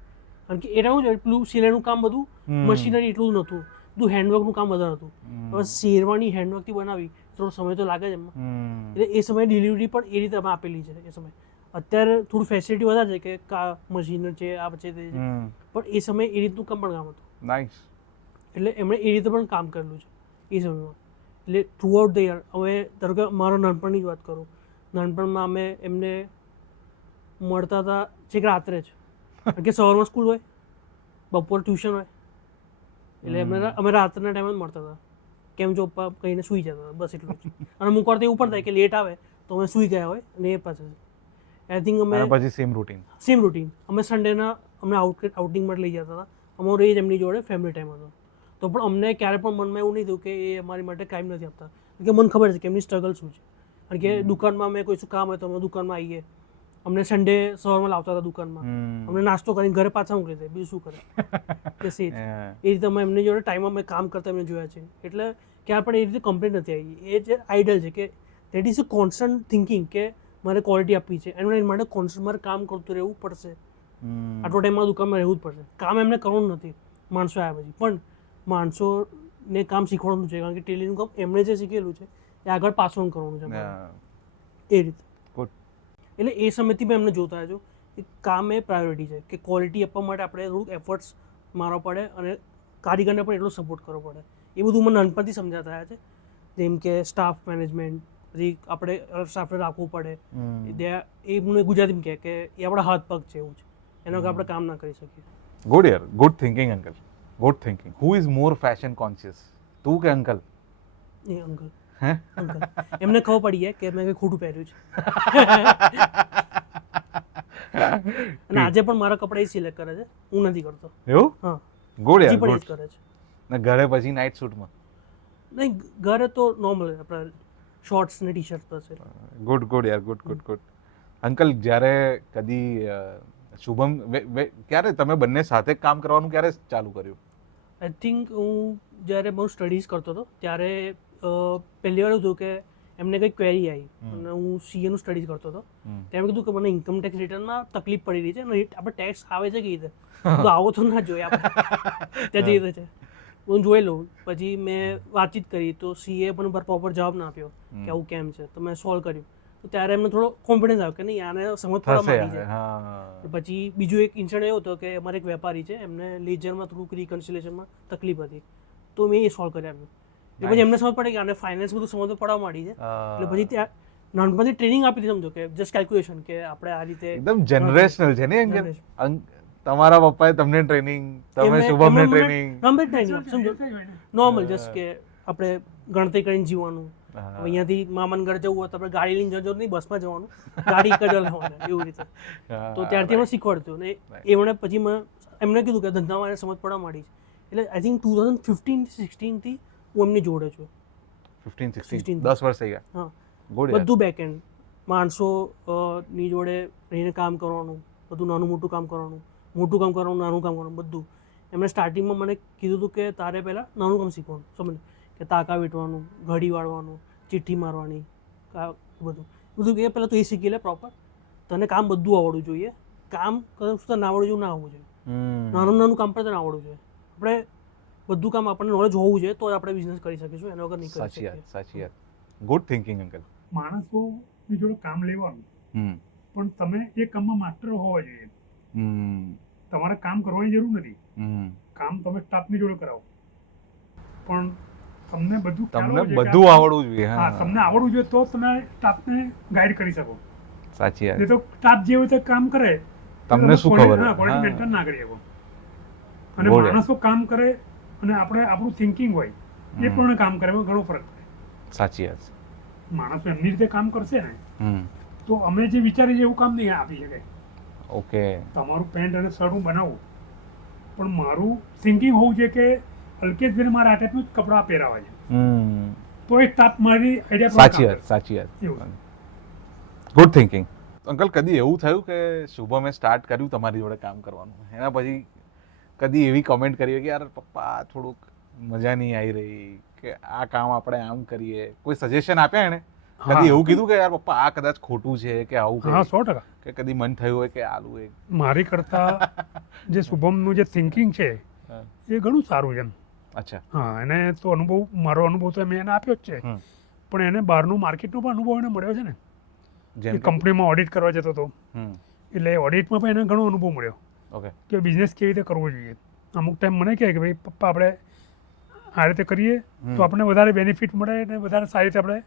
કારણ કે એ શું છે, એટલું સિલાઈનું કામ બધું મશીનરી એટલું નહોતું, બધું હેન્ડવર્કનું કામ વધારે હતું. હવે શેરવાની હેન્ડવર્કથી બનાવી થોડો સમય તો લાગે જ એમાં. એટલે એ સમયે ડિલિવરી પણ એ રીતે અમે આપેલી છે એ સમયે. અત્યારે થોડું ફેસિલિટી વધારે છે કે મશીન છે, આ છે તે છે, પણ એ સમયે એ રીતનું કામ પણ કામ હતું. નાઇસ. એટલે એમણે એ રીતે પણ કામ કરેલું છે એ સમયમાં. એટલે થ્રુ આઉટ ધ યર, હવે ધારો કે મારા નાનપણની જ વાત કરું, નાનપણમાં અમે એમને મળતા હતા છેક રાત્રે જ, કારણ કે સવારમાં સ્કૂલ હોય, બપોર ટ્યુશન હોય, એટલે અમે રાત્રના ટાઈમે જ મળતા હતા. કેમ છો પપ્પા કહીને સૂઈ જતા હતા, બસ એટલું જ. અને અમુક વાર તો એવું પણ થાય કે લેટ આવે તો અમે સૂઈ ગયા હોય, અને એ પાછળ આઈ થિંક અમે પછી સેમ રૂટીન અમે સન્ડેના અમને આઉટિંગ માટે લઈ જતા હતા. અમારો એ જ એમની જોડે ફેમિલી ટાઈમ હતો. તો પણ અમને ક્યારે પણ મનમાં એવું નહીં થયું કે એ અમારી માટે ટાઈમ નથી આપતા, કારણ કે મને ખબર છે કે એમની સ્ટ્રગલ શું છે. કારણ કે દુકાનમાં અમે કોઈ શું કામ હોય તો અમે દુકાનમાં આવીએ, અમને સન્ડે સવારમાં લાવતા હતા દુકાનમાં, અમને નાસ્તો કરીને ઘરે પાછા મોકલી દે, બીજું શું કરે કે એ રીતે અમે એમની જોડે ટાઈમ અમે કામ કરતા એમને જોયા છે. એટલે ક્યાં પણ એ રીતે કમ્પ્લેન નથી આવી. એ જે આઈડલ છે કે that is a constant thinking કે મારે ક્વોલિટી આપવી છે, એના માટે કોન્સ્ટન્ટ મારે કામ કરતું રહેવું પડશે, આટલો ટાઈમ દુકાનમાં રહેવું જ પડશે. કામ એમને કરવાનું નથી માણસો આવ્યા પછી, પણ માણસોને કામ શીખવાડવાનું છે, કારણ કે ટેલિંગનું કામ એમણે જે શીખેલું છે એ આગળ પાસ ઓન કરવાનું છે એ રીતે. એટલે એ સમયથી મેં એમને જોતા આવ્યો છું કે કામ એ પ્રાયોરિટી છે, કે ક્વોલિટી આપવા માટે આપણે થોડુંક એફર્ટ્સ મારવા પડે અને કારીગરને પણ એટલો સપોર્ટ કરવો પડે. એ બધું મને નાનપણથી સમજાતા આવ્યા છે. જેમ કે સ્ટાફ મેનેજમેન્ટ, પછી આપણે સ્ટાફને રાખવું પડે, એ મને ગુજરાતીમાં કહે કે એ આપણા હાથ પગ છે, એવું છે, એના વગર આપણે કામ ના કરી શકીએ. ગુડ યાર, good thinking uncle, good thinking. Who is more fashion conscious, તું કે અંકલ? એ અંકલ. અંકલ એમને ખબર પડી જાય કે મેં કંઈ ખોટું પહેર્યું છે. અને આજે પણ મારા કપડા એ સિલેક્ટ કરે છે, હું નથી કરતો. એવું? હા, ગુડ યાર, પણ એ જ કરે છે. ને ઘરે પછી નાઇટ સૂટમાં? નહીં, ઘરે તો નોર્મલ આપણે શોર્ટ્સ ને ટી શર્ટ પર છે. ગુડ ગુડ યાર, ગુડ ગુડ ગુડ. અંકલ, જ્યારે કદી શુભમ, ક્યારે તમે બંને સાથે કામ કરવાનું ક્યારે ચાલુ કર્યું? આઈ થિંક હું જ્યારે બહુ સ્ટડીઝ કરતો હતો ત્યારે પહેલી વાર હતું કે એમને કંઈક ક્વેરી આવી, અને હું સીએનું સ્ટડીઝ કરતો હતો. ત્યારે કીધું કે મને ઇન્કમ ટેક્સ રિટર્નમાં તકલીફ પડી રહી છે, અને આપણે ટેક્સ આવે છે કેવી રીતે, તો આવો તો ના જોઈએ આપણે ત્યાં જઈ રહ્યો છે. હું જોઈ લઉં. પછી મેં વાતચીત કરી તો સીએ પણ પ્રોપર જવાબ ના આપ્યો કે આવું કેમ છે, તો મેં સોલ્વ કર્યું. તો ત્યારે એમને થોડો કોન્ફિડન્સ આવ્યો કે નહીં આને સમજ પડવા થશે માંડી છે. હા પછી બીજું એક ઇન્સિડન્ટ એવો હતો કે અમારે એક વેપારી છે, એમને લેજરમાં થોડુંક રિકન્સિલેશનમાં તકલીફ હતી, તો મેં એ સોલ્વ કરી આપ્યું. એટલે પછી એમને સમજ પડે કે આને ફાઇનાન્સ બધું સમજ પડવા માંડી છે. એટલે પછી ત્યાં નાનપણથી ટ્રેનિંગ આપી દીધી, સમજો કે જસ્ટ કેલ્ક્યુલેશન કે આપણે આ રીતે એકદમ જનરેશનલ છે ને અંકલ. તમારા પપ્પાએ તમને ટ્રેનિંગ, તમે શુભમને ટ્રેનિંગ. સમજો નોર્મલ જસ્ટ કે આપણે ગણતરી કરીને જીવવાનું. અહીંયાથી મામાને ઘર જવું હોય તો આપણે ગાડી લઈને જજો નહીં, બસમાં જવાનું, ગાડી કજો લેવાનું, એવી રીતે. તો ત્યારથી એમને શીખવાડતું ને એમણે પછી એમને કીધું કે ધંધામાં એને સમજ પડવા માંડી છે. એટલે આઈ થિંક 2015-16 થી હું એમની જોડે છું. 15-16 10 વર્ષ થઈ ગયા. હા, ગુડ. બધું બેકએન્ડ માણસો ની જોડે રહીને કામ કરવાનું, બધું નાનું મોટું કામ કરવાનું, મોટું કામ કરવાનું, નાનું કામ કરવાનું, બધું. એમણે સ્ટાર્ટિંગમાં મને કીધું હતું કે તારે પહેલાં નાનું કામ શીખવાનું, સમજ કે તાકા વીંટવાનું, ઘડી વાળવાનું, ચિઠ્ઠી મારવાની, બધું કે પહેલાં તો એ શીખી લે પ્રોપર. તને કામ બધું આવડવું જોઈએ, કામ તને ના આવડવું જોઈએ, ના આવવું જોઈએ, નાનું કામ પણ તને આવડવું જોઈએ. આપણે બધું કામ આપણને નોલેજ હોવું જોઈએ તો આપણે બિઝનેસ કરી શકીશું, એના વગર નહીં કરી શકીએ. સાચી વાત. Good thinking uncle. માણસોની જોડે કામ લેવાનું, પણ તમે એ કામમાં માસ્ટર હોવા જોઈએ. તમારે કામ કરવાની જરૂર નથી, કામ તમે સ્ટાફની જોડે કરાવો, પણ તમને બધું આવડવું જોઈએ. હા, તમને આવડવું જોઈએ તો તમે સ્ટાફને ગાઈડ કરી શકો. સાચી વાત. એ તો સ્ટાફ જે હોય તે કામ કરે, તમને શું ખબર? ક્વોલિટી મેન્ટેન ના કરી શકો. અને માણસો કામ કરે અને આપણે આપણું થિંકિંગ હોય એ પણ કામ કરે, એમાં ઘણો ફરક પડે. સાચી વાત. માણસો એમની રીતે કામ કરશે ને તો અમે જે વિચારીએ છીએ એવું કામ નહીં આપી શકાય. ઓકે, તમારું પેન્ટ અને શર્ટ હું બનાવું, પણ મારું થિંકિંગ હોવું જોઈએ કે અલ્કેશભાઈને મારે આ ટાઈપનું જ કપડાં પહેરાવા છે, તો એ સ્ટાફ મારી આઈડિયા. સાચી વાત. Good thinking. અંકલ, કદી એવું થયું કે શુભમે સ્ટાર્ટ કર્યું તમારી જોડે કામ કરવાનું, એના પછી કદી એવી કમેન્ટ કરી કે યાર પપ્પા થોડુંક મજા નહીં આવી રહી, કે આ કામ આપણે આમ કરીએ, કોઈ સજેશન આપ્યા એને? કદી એવું કીધું કે યાર પપ્પા આ કદાચ ખોટું છે કે આવું? હા, 100%. કે કદી મન થયું હોય કે આલું એક મારી કરતા જે શુભમનું જે થિંકિંગ છે એ ઘણું સારું છે. અચ્છા. હા, એને તો મારો અનુભવ તો મેં એને આપ્યો જ છે, પણ એને બહારનું માર્કેટનો પણ અનુભવ એને મળ્યો છે ને. એ કંપનીમાં ઓડિટ કરવા જતો હતો, એટલે ઓડિટમાં પણ એને ઘણો અનુભવ મળ્યો. ઓકે. કે બિઝનેસ કેવી રીતે કરવો જોઈએ. અમુક ટાઈમ મને કહે કે ભાઈ પપ્પા આપણે આ રીતે કરીએ તો આપણને વધારે બેનિફિટ મળે અને વધારે સારી રીતે આપણે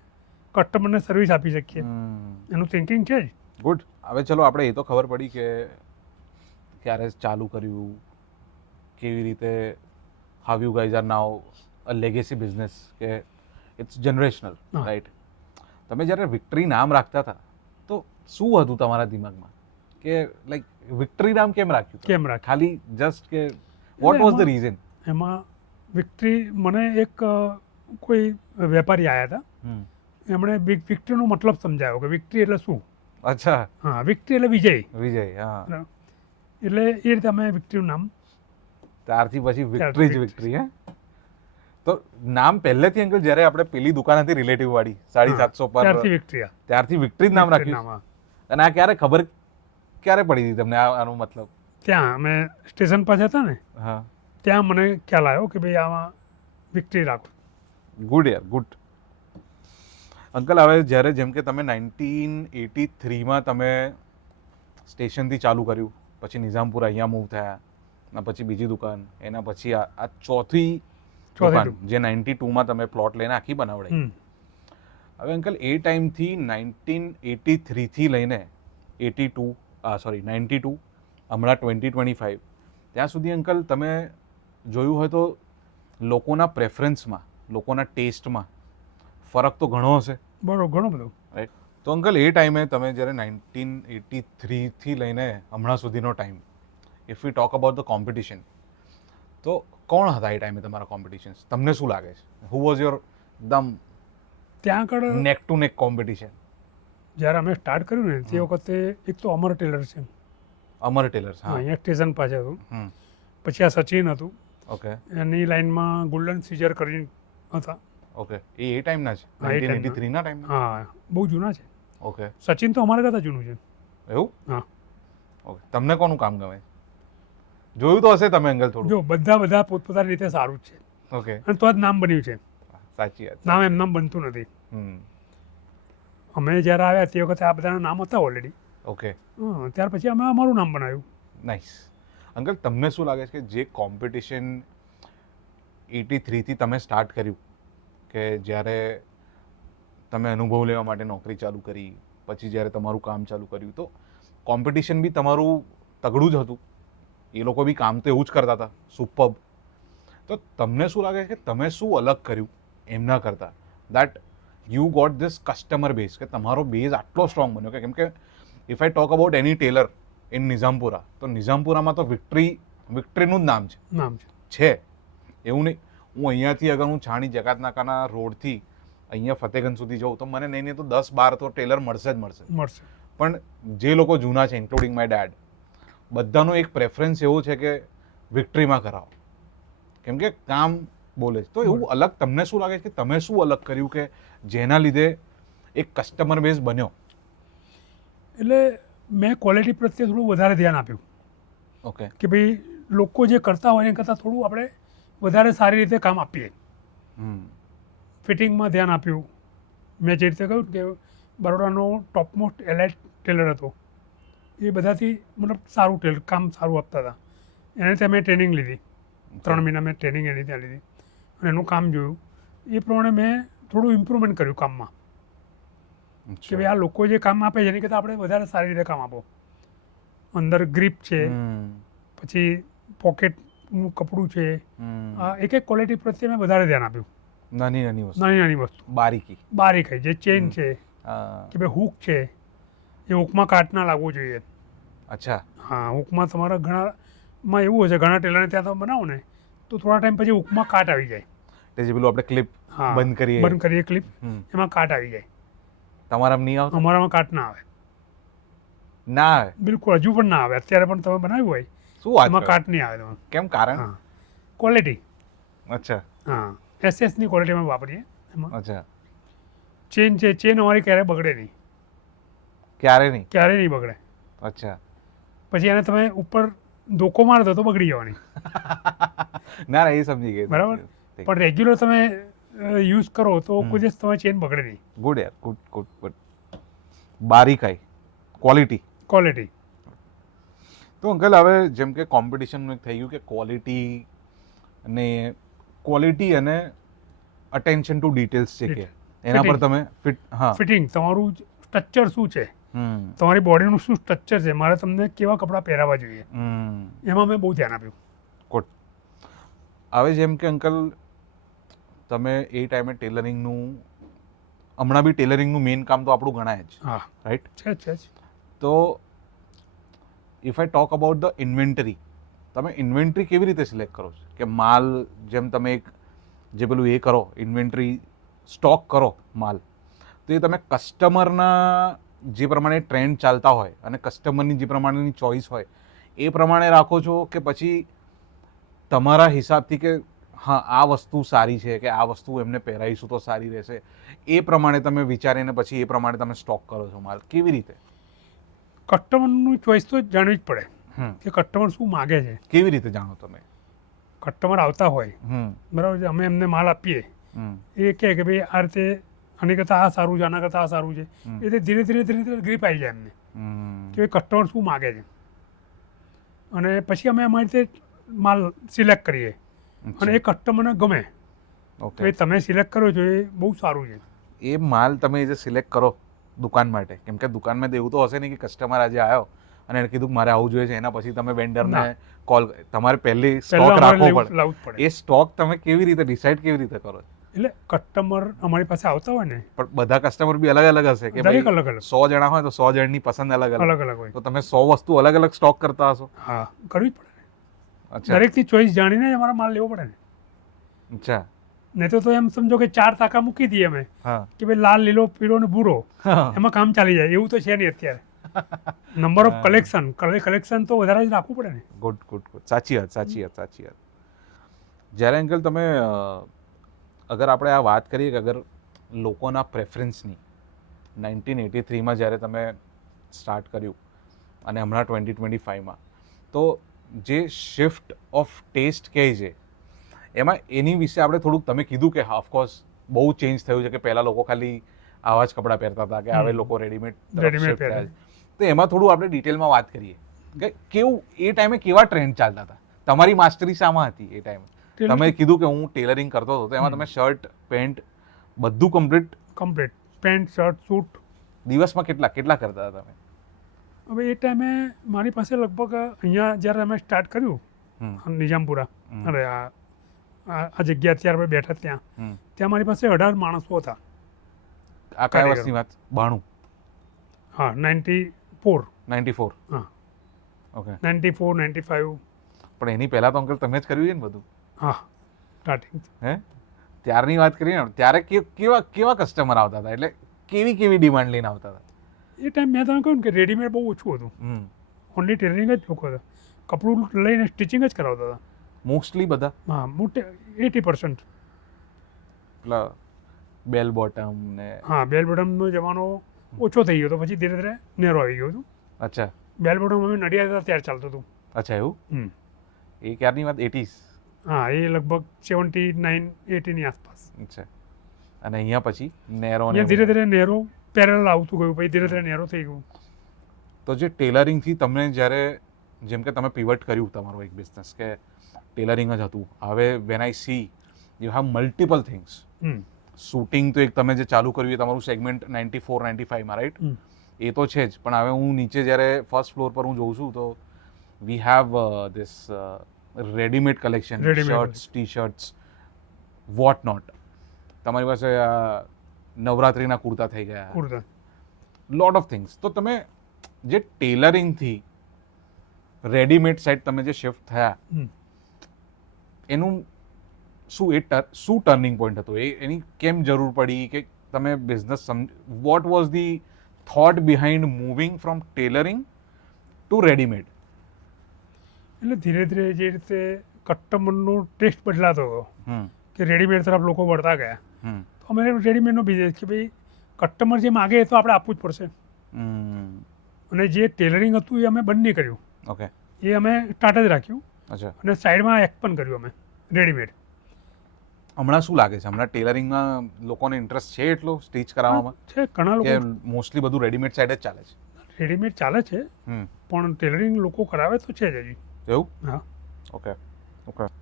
કસ્ટમરને સર્વિસ આપી શકીએ. એનું થિંકિંગ છે જ. ગુડ. હવે ચલો આપણે એ તો ખબર પડી કે ક્યારે ચાલુ કર્યું, કેવી રીતે, how you guys R now a legacy business, કે ઇટ્સ જનરેશનલ, રાઈટ? તમે જ્યારે વિક્ટરી નામ રાખતા હતા તો શું હતું તમારા દિમાગમાં કે લાઈક વિક્ટરી નામ કેમ રાખ્યું? કેમ રાખ્યું? ખાલી જસ્ટ કે વોટ વોઝ ધ રીઝન? એમાં વિક્ટરી, મને એક કોઈ વેપારી આવ્યા હતા, એમણે વિક્ટરીનો મતલબ સમજાયો કે વિક્ટરી એટલે શું. અચ્છા. હા, વિક્ટરી એટલે વિજય. હા. એટલે એ રીતે અમે વિક્ટરીનું નામ. ત્યારથી પછી વિક્ટરી જ વિક્ટરી. હે? તો નામ પહેલેથી અંકલ જ્યારે આપણે પેલી દુકાન હતી રિલેટિવ વાળી 750 પર, ત્યારથી વિક્ટરી જ નામ રાખ્યું. અને આ ક્યારે પડી હતી તમને આનો મતલબ? ત્યાં અમે સ્ટેશન પાસે હતા ને, ત્યાં મને ખ્યાલ આવ્યો કે ભાઈ આમાં વિક્ટરી રાખો. ગુડ યાર, ગુડ. અંકલ, હવે જ્યારે જેમ કે તમે 1983માં તમે સ્ટેશનથી ચાલુ કર્યું, પછી નિઝામપુર અહીંયા મૂવ થયા, અને પછી બીજી દુકાન, એના પછી આ ચોથી દુકાન જે 92માં તમે પ્લોટ લઈને આખી બનાવડાવી. હવે અંકલ, એ ટાઈમથી 1983થી લઈને 92 હમણાં 2025 ત્યાં સુધી અંકલ તમે જોયું હોય તો લોકોના પ્રેફરન્સમાં, લોકોના ટેસ્ટમાં ફરક તો ઘણો હશે. બરોબર, ઘણો બધો, રાઈટ? તો અંકલ, એ ટાઈમે તમે જ્યારે 1983થી લઈને હમણાં સુધીનો time, if you talk about the competition, તો કોણ હતા એ ટાઈમે તમારા કોમ્પિટિશન્સ? તમને શું લાગે છે? હુ વોઝ યોર એકદમ ત્યાં આગળ નેક ટુ નેક કોમ્પિટિશન? જ્યારે અમે સ્ટાર્ટ કર્યું ને તે વખતે એક તો અમર ટેલર છે. અમર ટેલર્સ, હા, અહીંયા સ્ટેશન પાસે હતું. પછી આ સચિન હતું. ઓકે. એની લાઈનમાં ગોલ્ડન સીઝર કરીને હતા. ઓકે. એ ટાઈમના છે? 1983ના ટાઈમના? હા, બહુ જૂના છે. ઓકે. સચિન તો અમારા કરતાં જૂનું છે. એવું? હા. ઓકે. તમને કોનું કામ ગમે? જોયું તો હશે તમે અંકલ થોડું? જો બધા પોતપોતાની રીતે સારું જ છે. ઓકે, અને તો જ નામ બન્યું છે. સાચી વાત. નામ એમ નામ બનતું નથી. હમ, અમે જ્યારે આવ્યા તે વખતે આ બધાના નામ હતા ઓલરેડી. ઓકે, ત્યાર પછી અમે અમારું નામ બનાવ્યું. નાઇસ. અંકલ, તમને શું લાગે છે કે જે કોમ્પિટિશન 83થી તમે સ્ટાર્ટ કર્યું, કે જ્યારે તમે અનુભવ લેવા માટે નોકરી ચાલુ કરી, પછી જ્યારે તમારું કામ ચાલુ કર્યું, તો કોમ્પિટિશન બી તમારું તગડું જ હતું, એ લોકો બી કામ તો એવું જ કરતા હતા, સુપર્બ. તો તમને શું લાગે છે કે તમે શું અલગ કર્યું એમના કરતાં, that you got this customer base, કે તમારો બેઝ આટલો સ્ટ્રોંગ બન્યો? કે કેમ કે if I talk about any tailor in Nizampura, તો નિઝામપુરામાં તો વિક્ટરીનું જ નામ છે. એવું નહીં, હું અહીંયાથી અગર હું છાણી જકાતનાકાના રોડથી અહીંયા ફતેગંજ સુધી જાઉં તો મને નહીં તો 10-12 તો ટેલર મળશે જ મળશે. પણ જે લોકો જૂના છે, ઇન્ક્લુડિંગ માય ડેડ, બધાનો એક પ્રેફરન્સ એવો છે કે વિક્ટરીમાં કરાવો, કેમ કે કામ બોલે છે. તો એવું અલગ તમને શું લાગે છે કે તમે શું અલગ કર્યું કે જેના લીધે એક કસ્ટમર બેઝ બન્યો? એટલે મેં ક્વોલિટી પ્રત્યે થોડું વધારે ધ્યાન આપ્યું. ઓકે, કે ભાઈ લોકો જે કરતા હોય એના કરતાં થોડું આપણે વધારે સારી રીતે કામ આપીએ. ફિટિંગમાં ધ્યાન આપ્યું. મેં જે રીતે કહ્યું કે બરોડાનો ટોપમોસ્ટ એલાઇટ ટેલર હતો, એ બધાથી મતલબ સારું કામ સારું આપતા હતા. એને ત્યાં મેં ટ્રેનિંગ લીધી, 3 મહિના મેં ટ્રેનિંગ એની ત્યાં લીધી અને એનું કામ જોયું. એ પ્રમાણે મેં થોડું ઇમ્પ્રુવમેન્ટ કર્યું કામમાં, કે ભાઈ આ લોકો જે કામ આપે છે એની કરતાં આપણે વધારે સારી રીતે કામ આપો. અંદર ગ્રીપ છે, પછી પોકેટનું કપડું છે, એક એક ક્વોલિટી પ્રત્યે મેં વધારે ધ્યાન આપ્યું. નાની વસ્તુ બારીકાઈ, જે ચેન છે કે ભાઈ હૂક છે, એ હૂકમાં કાટ ના લાગવું જોઈએ. અચ્છા. હા, હૂકમાં તમારા ઘણામાં એવું હોય છે, ઘણા ટેલરને ત્યાં તમે બનાવો ને તો થોડા ટાઈમ પછી હૂકમાં કાટ આવી જાય. જે પેલું આપણે ક્લિપ બંધ કરીએ ક્લિપ, એમાં કાટ આવી જાય. તમારામાં નહીં આવે? અમારામાં કાટ ના આવે. ના આવે બિલકુલ, હજુ પણ ના આવે. અત્યારે પણ તમે બનાવ્યું હોય શું વાત, એમાં કાટ નહીં આવે તમારે. કેમ? કારણ? ક્વોલિટી. અચ્છા. હા, SS ની ક્વોલિટી અમે વાપરીએ એમાં. અચ્છા. ચેન છે, ચેન અમારી ક્યારેય બગડે નહીં. ક્યારે નહીં બગડે. અચ્છા. પછી એને તમે ઉપર ધોકો માર દો તો બગડી જવાની. ના, એ સમજી ગઈ. બરાબર. પણ રેગ્યુલર તમે યુઝ કરો તો કોઈ દિવસ તમારી ચેન બગડે નહીં. ગુડ યાર, ગુડ. બારીકાઈ, ક્વોલિટી. તો અંકલ, હવે જેમ કે કોમ્પિટિશનનું એક થઈ ગયું કે ક્વોલિટી અને અટેન્શન ટુ ડિટેલ્સ છે, કે એના પર તમે ફિટિંગ, તમારું સ્ટ્રક્ચર શું છે, તમારી બોડીનું શું સ્ટ્રક્ચર છે, મારે તમને કેવા કપડાં પહેરાવા જોઈએ, એમાં મેં બહુ ધ્યાન આપ્યું. ગુડ. હવે જેમ કે અંકલ, તમે એ ટાઈમે ટેલરિંગનું, હમણાં બી ટેલરિંગનું મેઇન કામ તો આપણું ગણાય જ, રાઈટ? છે. તો if I talk about the inventory, તમે ઇન્વેન્ટરી કેવી રીતે સિલેક્ટ કરો છો? કે માલ, જેમ તમે એક જે પેલું એ કરો, ઇન્વેન્ટરી સ્ટોક કરો માલ, તો એ તમે કસ્ટમરના જે પ્રમાણે ટ્રેન્ડ ચાલતા હોય અને કસ્ટમરની જે પ્રમાણેની ચોઈસ હોય એ પ્રમાણે રાખો છો, કે પછી તમારા હિસાબથી કે હા આ વસ્તુ સારી છે, કે આ વસ્તુ એમને પહેરાવીશું તો સારી રહેશે, એ પ્રમાણે તમે વિચારીને પછી એ પ્રમાણે તમે સ્ટોક કરો છો માલ? કેવી રીતે? કસ્ટમરનું ચોઈસ તો જાણવી જ પડે કે કસ્ટમર શું માગે છે. કેવી રીતે જાણો તમે? કસ્ટમર આવતા હોય, બરાબર છે, અમે એમને માલ આપીએ, એ કહે કે ભાઈ આ રીતે આની કરતાં આ સારું છે, આના કરતાં આ સારું છે, એટલે ધીરે ધીરે ગ્રીપ આવી જાય એમને કે ભાઈ કસ્ટમર શું માગે છે. અને પછી અમે અમારી રીતે માલ સિલેક્ટ કરીએ અને એ કસ્ટમરને ગમે. ઓકે, તમે સિલેક્ટ કરો છો એ બહુ સારું છે. એ માલ તમે જે સિલેક્ટ કરો દુકાન માટે, કેમ કે દુકાનમાં તો એવું તો હશે નહીં કે કસ્ટમર આજે આવ્યો અને એને કીધું મારે આવું જોઈએ છે, એના પછી તમે વેન્ડરને કોલ, તમારે પહેલી સ્ટોક રાખવો પડે. એ સ્ટોક તમે કેવી રીતે ડિસાઇડ કેવી રીતે કરો? એટલે કસ્ટમર અમારી પાસે આવતા હોય ને, પણ બધા કસ્ટમર બી અલગ અલગ હશે, કે દરેક અલગ 100 જણા હોય તો 100 જણની પસંદ અલગ હોય, તો તમે 100 વસ્તુ અલગ અલગ સ્ટોક કરતા હશો. હા, કરવી જ પડે. દરેકથી ચોઈસ જાણીને જ અમારા માલ લેવો પડે ને. અચ્છા. નહીં તો એમ સમજો કે 4 તાકા મૂકી દઈએ અમે કે ભાઈ લાલ, લીલો, પીળો ને ભૂરો, એમાં કામ ચાલી જાય, એવું તો છે નહીં અત્યારે. નંબર ઓફ કલેક્શન તો વધારે જ રાખવું પડે ને. ગુડ. સાચી વાત. જ્યારે અંકલ તમે અગર આપણે આ વાત કરીએ કે અગર લોકોના પ્રેફરન્સની 1983માં જ્યારે તમે સ્ટાર્ટ કર્યું અને હમણાં 2025માં, તો જે શિફ્ટ ઓફ ટેસ્ટ કહે છે એમાં એની વિશે આપણે થોડુંક તમે કીધું કે ઓફકોર્સ બહુ ચેન્જ થયું છે કે પહેલાં લોકો ખાલી આવા જ કપડાં પહેરતા હતા કે હવે લોકો રેડીમેડ Readymade પહેરે. તો એમાં થોડું આપણે ડિટેલમાં વાત કરીએ કે કેવું એ ટાઈમે કેવા ટ્રેન્ડ ચાલતા હતા, તમારી માસ્ટરી શામાં હતી એ ટાઈમે? તમે કીધું કે હું ટેલરિંગ કરતો હતો, તો એમાં તમે શર્ટ પેન્ટ બધું કમ્પ્લીટ પેન્ટ શર્ટ સૂટ. દિવસમાં કેટલા કરતા હતા તમે? હવે એ ટાઈમે મારી પાસે લગભગ અહીંયા જ્યારે અમે સ્ટાર્ટ કર્યું નિજામપુરા, અરે આ જગ્યા અત્યારે આપણે બેઠા ત્યાં મારી પાસે 18 માણસો હતા. આ કયા વર્ષની વાત? 92? હા, 94. 94? હા, ઓકે. 94, 95. પણ એની પહેલા તો અંકલ તમે જ કર્યું છે ને બધું? હા, સ્ટાર્ટિંગ. હે, ત્યારની વાત કરીએ ને, ત્યારે કેવા કસ્ટમર આવતા હતા, એટલે કેવી ડિમાન્ડ લઈને આવતા હતા? એ ટાઈમ મેં તમને કહ્યું કે રેડીમેડ બહુ ઓછું હતું, ઓનલી ટેલરિંગ જ લોકો હતા, કપડું લઈને સ્ટિચિંગ જ કરાવતા હતા મોસ્ટલી બધા. હા, મોટે 80%. પેલા બેલ બોટમ ને? હા, બેલ બોટમનો જમાનો ઓછો થઈ ગયો તો પછી ધીરે ધીરે નેરો આવી ગયો હતું. અચ્છા. બેલ બોટમ અમે નડિયાદ હતા ત્યારે ચાલતું હતું. અચ્છા, એવું? એ ક્યારની વાત? 80s? હા, એ લગભગ 79, 80 ની આસપાસ. અચ્છા. અને અહીંયા પછી નેરો ને અહીંયા ધીરે ધીરે નેરો પેરેલલ આવતું ગયું, પછી ધીરે ધીરે નેરો થઈ ગયું. તો જે ટેલરિંગથી તમને જ્યારે, જેમ કે તમે પીવટ કર્યું તમારો એક બિઝનેસ કે ટેલરિંગ જ હતું, હવે when I C you have multiple things. Shooting તો એક તમે જે ચાલુ કર્યું એ તમારું સેગમેન્ટ 94, 95માં, રાઈટ? એ તો છે જ, પણ હવે હું નીચે જ્યારે ફર્સ્ટ ફ્લોર પર હું જોઉં છું તો we have this readymade collection, shirts, T shirts, what not. તમારી પાસે નવરાત્રિના કુર્તા થઈ ગયા, લોટ ઓફ થિંગ્સ. તો તમે જે ટેલરિંગથી રેડીમેડ સાઇડ તમે જે શિફ્ટ થયા, એનું શું ટર્નિંગ પોઈન્ટ હતો? એની કેમ જરૂર પડી કે તમે business what was the thought behind moving from tailoring to readymade? એટલે ધીરે ધીરે જે રીતે કસ્ટમરનો ટેસ્ટ બદલાતો હતો કે રેડીમેડ તરફ લોકો વળતા ગયા, તો અમે રેડીમેડનો બિઝનેસ કે ભાઈ કસ્ટમર જે માગે એ તો આપણે આપવું જ પડશે. અને જે ટેલરિંગ હતું એ અમે બંધ નહીં કર્યું. ઓકે. એ અમે સ્ટાર્ટ જ રાખ્યું. અચ્છા. અને સાઈડમાં એક્સપેન્ડ કર્યું અમે રેડીમેડ. હમણાં શું લાગે છે, હમણાં ટેલરિંગમાં લોકોને ઇન્ટરેસ્ટ છે એટલો સ્ટીચ કરાવવામાં? છે ઘણા લોકો. મોસ્ટલી બધું રેડીમેડ સાઈડ જ ચાલે છે? રેડીમેડ ચાલે છે, પણ ટેલરિંગ લોકો કરાવે તો છે જ હજી. એવું? હા. ઓકે.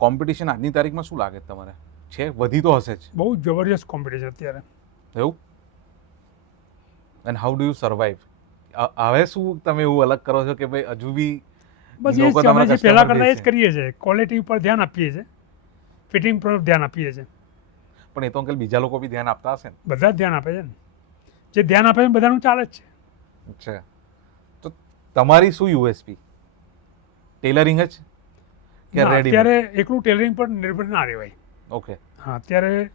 કોમ્પિટિશન આજની તારીખમાં શું લાગે તમારે છે? વધી તો હશે જ. બહુ જબરજસ્ત કોમ્પિટિશન અત્યારે. એવું? And how do you survive? હવે શું તમે એવું અલગ કરો છો કે ભાઈ હજુ બી બસ એ જ અમે જે પહેલાં કરતા એ જ કરીએ છીએ, ક્વોલિટી ઉપર ધ્યાન આપીએ છીએ, ફિટિંગ પર ધ્યાન આપીએ છીએ. પણ એ તો અંકલ બીજા લોકો બી ધ્યાન આપતા હશે ને? બધા જ ધ્યાન આપે છે ને, જે ધ્યાન આપે છે બધાનું ચાલે જ છે. અચ્છા. તો તમારી શું યુએસપી? ટેલરિંગ જ કે રેડીમેડ? અત્યારે એકલું ટેલરિંગ પર નિર્ભર ના રહેવાય. ઓકે. હા, અત્યારે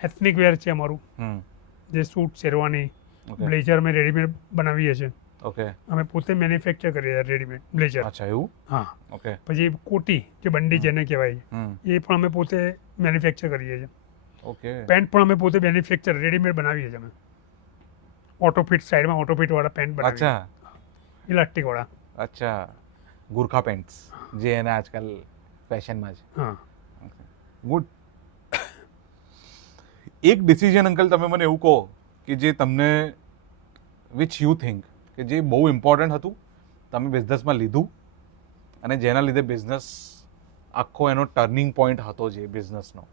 એથનિક વેર છે અમારું, જે સૂટ, શેરવાની, બ્લેઝર અમે રેડીમેડ બનાવીએ છીએ. ઓકે. અમે પોતે મેન્યુફેક્ચર કરીએ છીએ રેડીમેડ બ્લેઝર. અચ્છા, એવું? હા. ઓકે. પછી કોટી જે બંડી જેને કહેવાય, એ પણ અમે પોતે મેન્યુફેક્ચર કરીએ છીએ. ઓકે. પેન્ટ પણ અમે પોતે મેન્યુફેક્ચર રેડીમેડ બનાવીએ છીએ અમે. ઓટોફિટ સાઈડમાં ઓટોફિટ વાળા પેન્ટ બનાવીએ. અચ્છા. ઇલાસ્ટિક વાળા. અચ્છા, ગુરખા પેન્ટ્સ જે એને આજકાલ ફેશનમાં છે. હા. ગુડ. એક ડિસિઝન અંકલ તમે મને એવું કહો કે જે તમને વિચ યુ થિંક કે જે બહુ ઇમ્પોર્ટન્ટ હતું, તમે બિઝનેસમાં લીધું અને જેના લીધે બિઝનેસ આખો એનો ટર્નિંગ પોઈન્ટ હતો જે બિઝનેસનો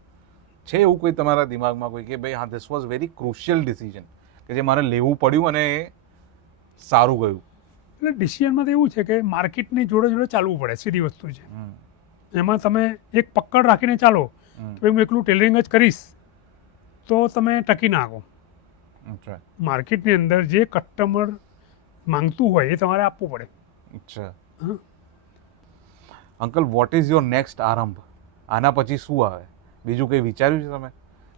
છે, એવું કોઈ તમારા દિમાગમાં કોઈ કે ભાઈ હા this was very crucial decision કે જે મારે લેવું પડ્યું અને એ સારું ગયું? એટલે ડિસિઝનમાં તો એવું છે કે માર્કેટની જોડે જોડે ચાલવું પડે, સીધી વસ્તુ છે. એમાં તમે એક પકડ રાખીને ચાલો કે ભાઈ હું એકલું ટેલરિંગ જ કરીશ તો તમે ટકી ના આવો. માર્કેટની અંદર જે કસ્ટમર માંગતું હોય એ તમારે આપવું પડે. અચ્છા. Uncle, what is your next આરંભ? આના પછી શું આવે? બીજું કંઈ વિચાર્યું છે તમે?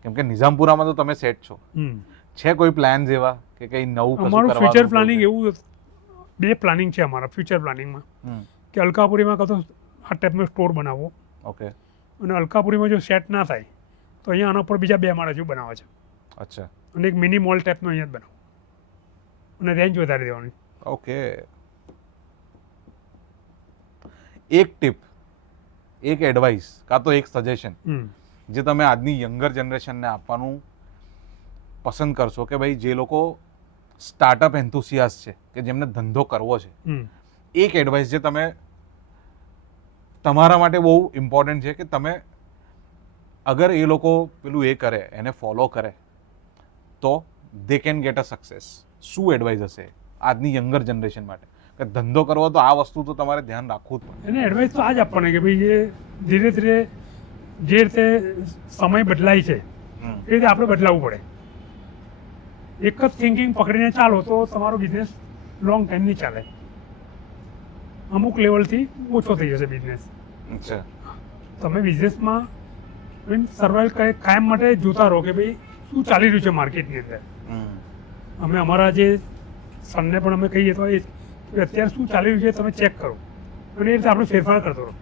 કેમ કે નિઝામપુરામાં તો તમે સેટ છો, છે કોઈ પ્લાન જેવા કે કંઈ નવું? અમારું ફ્યુચર પ્લાનિંગ એવું, 2 પ્લાનિંગ છે અમારા ફ્યુચર પ્લાનિંગમાં, કે અલકાપુરીમાં કાં તો આ ટાઈપનો સ્ટોર બનાવવો. ઓકે. અને અલકાપુરીમાં જો સેટ ના થાય તો અહીંયા આના પર બીજા 2 માળા જેવું બનાવે છે. અચ્છા. અને એક મિની મોલ ટાઈપનો અહીંયા જ બનાવો અને રેન્જ વધારી દેવાની. ઓકે. એક ટિપ, એક એડવાઇસ કાં તો એક સજેશન જે તમે આજની યંગર જનરેશનને આપવાનું પસંદ કરશો કે ભાઈ જે લોકો સ્ટાર્ટઅપ એન્થુસિયાસ્ટ છે કે જેમને ધંધો કરવો છે, એક એડવાઇસ જે તમે તમારા માટે બહુ ઇમ્પોર્ટન્ટ છે કે તમે અગર એ લોકો પેલું એ કરે એને ફોલો કરે તો they can get a success, શું એડવાઇસ હશે આજની યંગર જનરેશન માટે કે ધંધો કરવો તો આ વસ્તુ તો તમારે ધ્યાન રાખવું જ પડે? એને એડવાઇસ તો આ જ આપવાની કે ભાઈ જે ધીરે ધીરે જે રીતે સમય બદલાય છે એ રીતે આપણે બદલાવવું પડે. એક જ થિંકિંગ પકડીને ચાલો તો તમારો બિઝનેસ લોંગ ટાઈમ નહીં ચાલે, અમુક લેવલથી ઓછો થઈ જશે બિઝનેસ. અચ્છા, તમે બિઝનેસમાં સર્વાઈવ કાયમ માટે જોતા રહો કે ભાઈ શું ચાલી રહ્યું છે માર્કેટની અંદર. અમે અમારા જે સનને પણ અમે કહીએ તો એ કે અત્યારે શું ચાલી રહ્યું છે તમે ચેક કરો અને એ રીતે આપણે ફેરફાર કરતો રહો.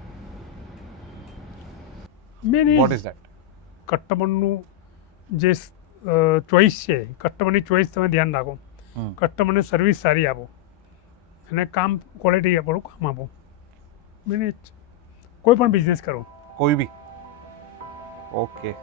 Man what is that? કસ્ટમરનું જે ચોઈસ છે, કસ્ટમરની ચોઈસ તમે ધ્યાન રાખો, કસ્ટમરને સર્વિસ સારી આપો અને કામ ક્વોલિટી આપણું કામ આપો. મેન કોઈ પણ બિઝનેસ કરો. કોઈ બી? ઓકે.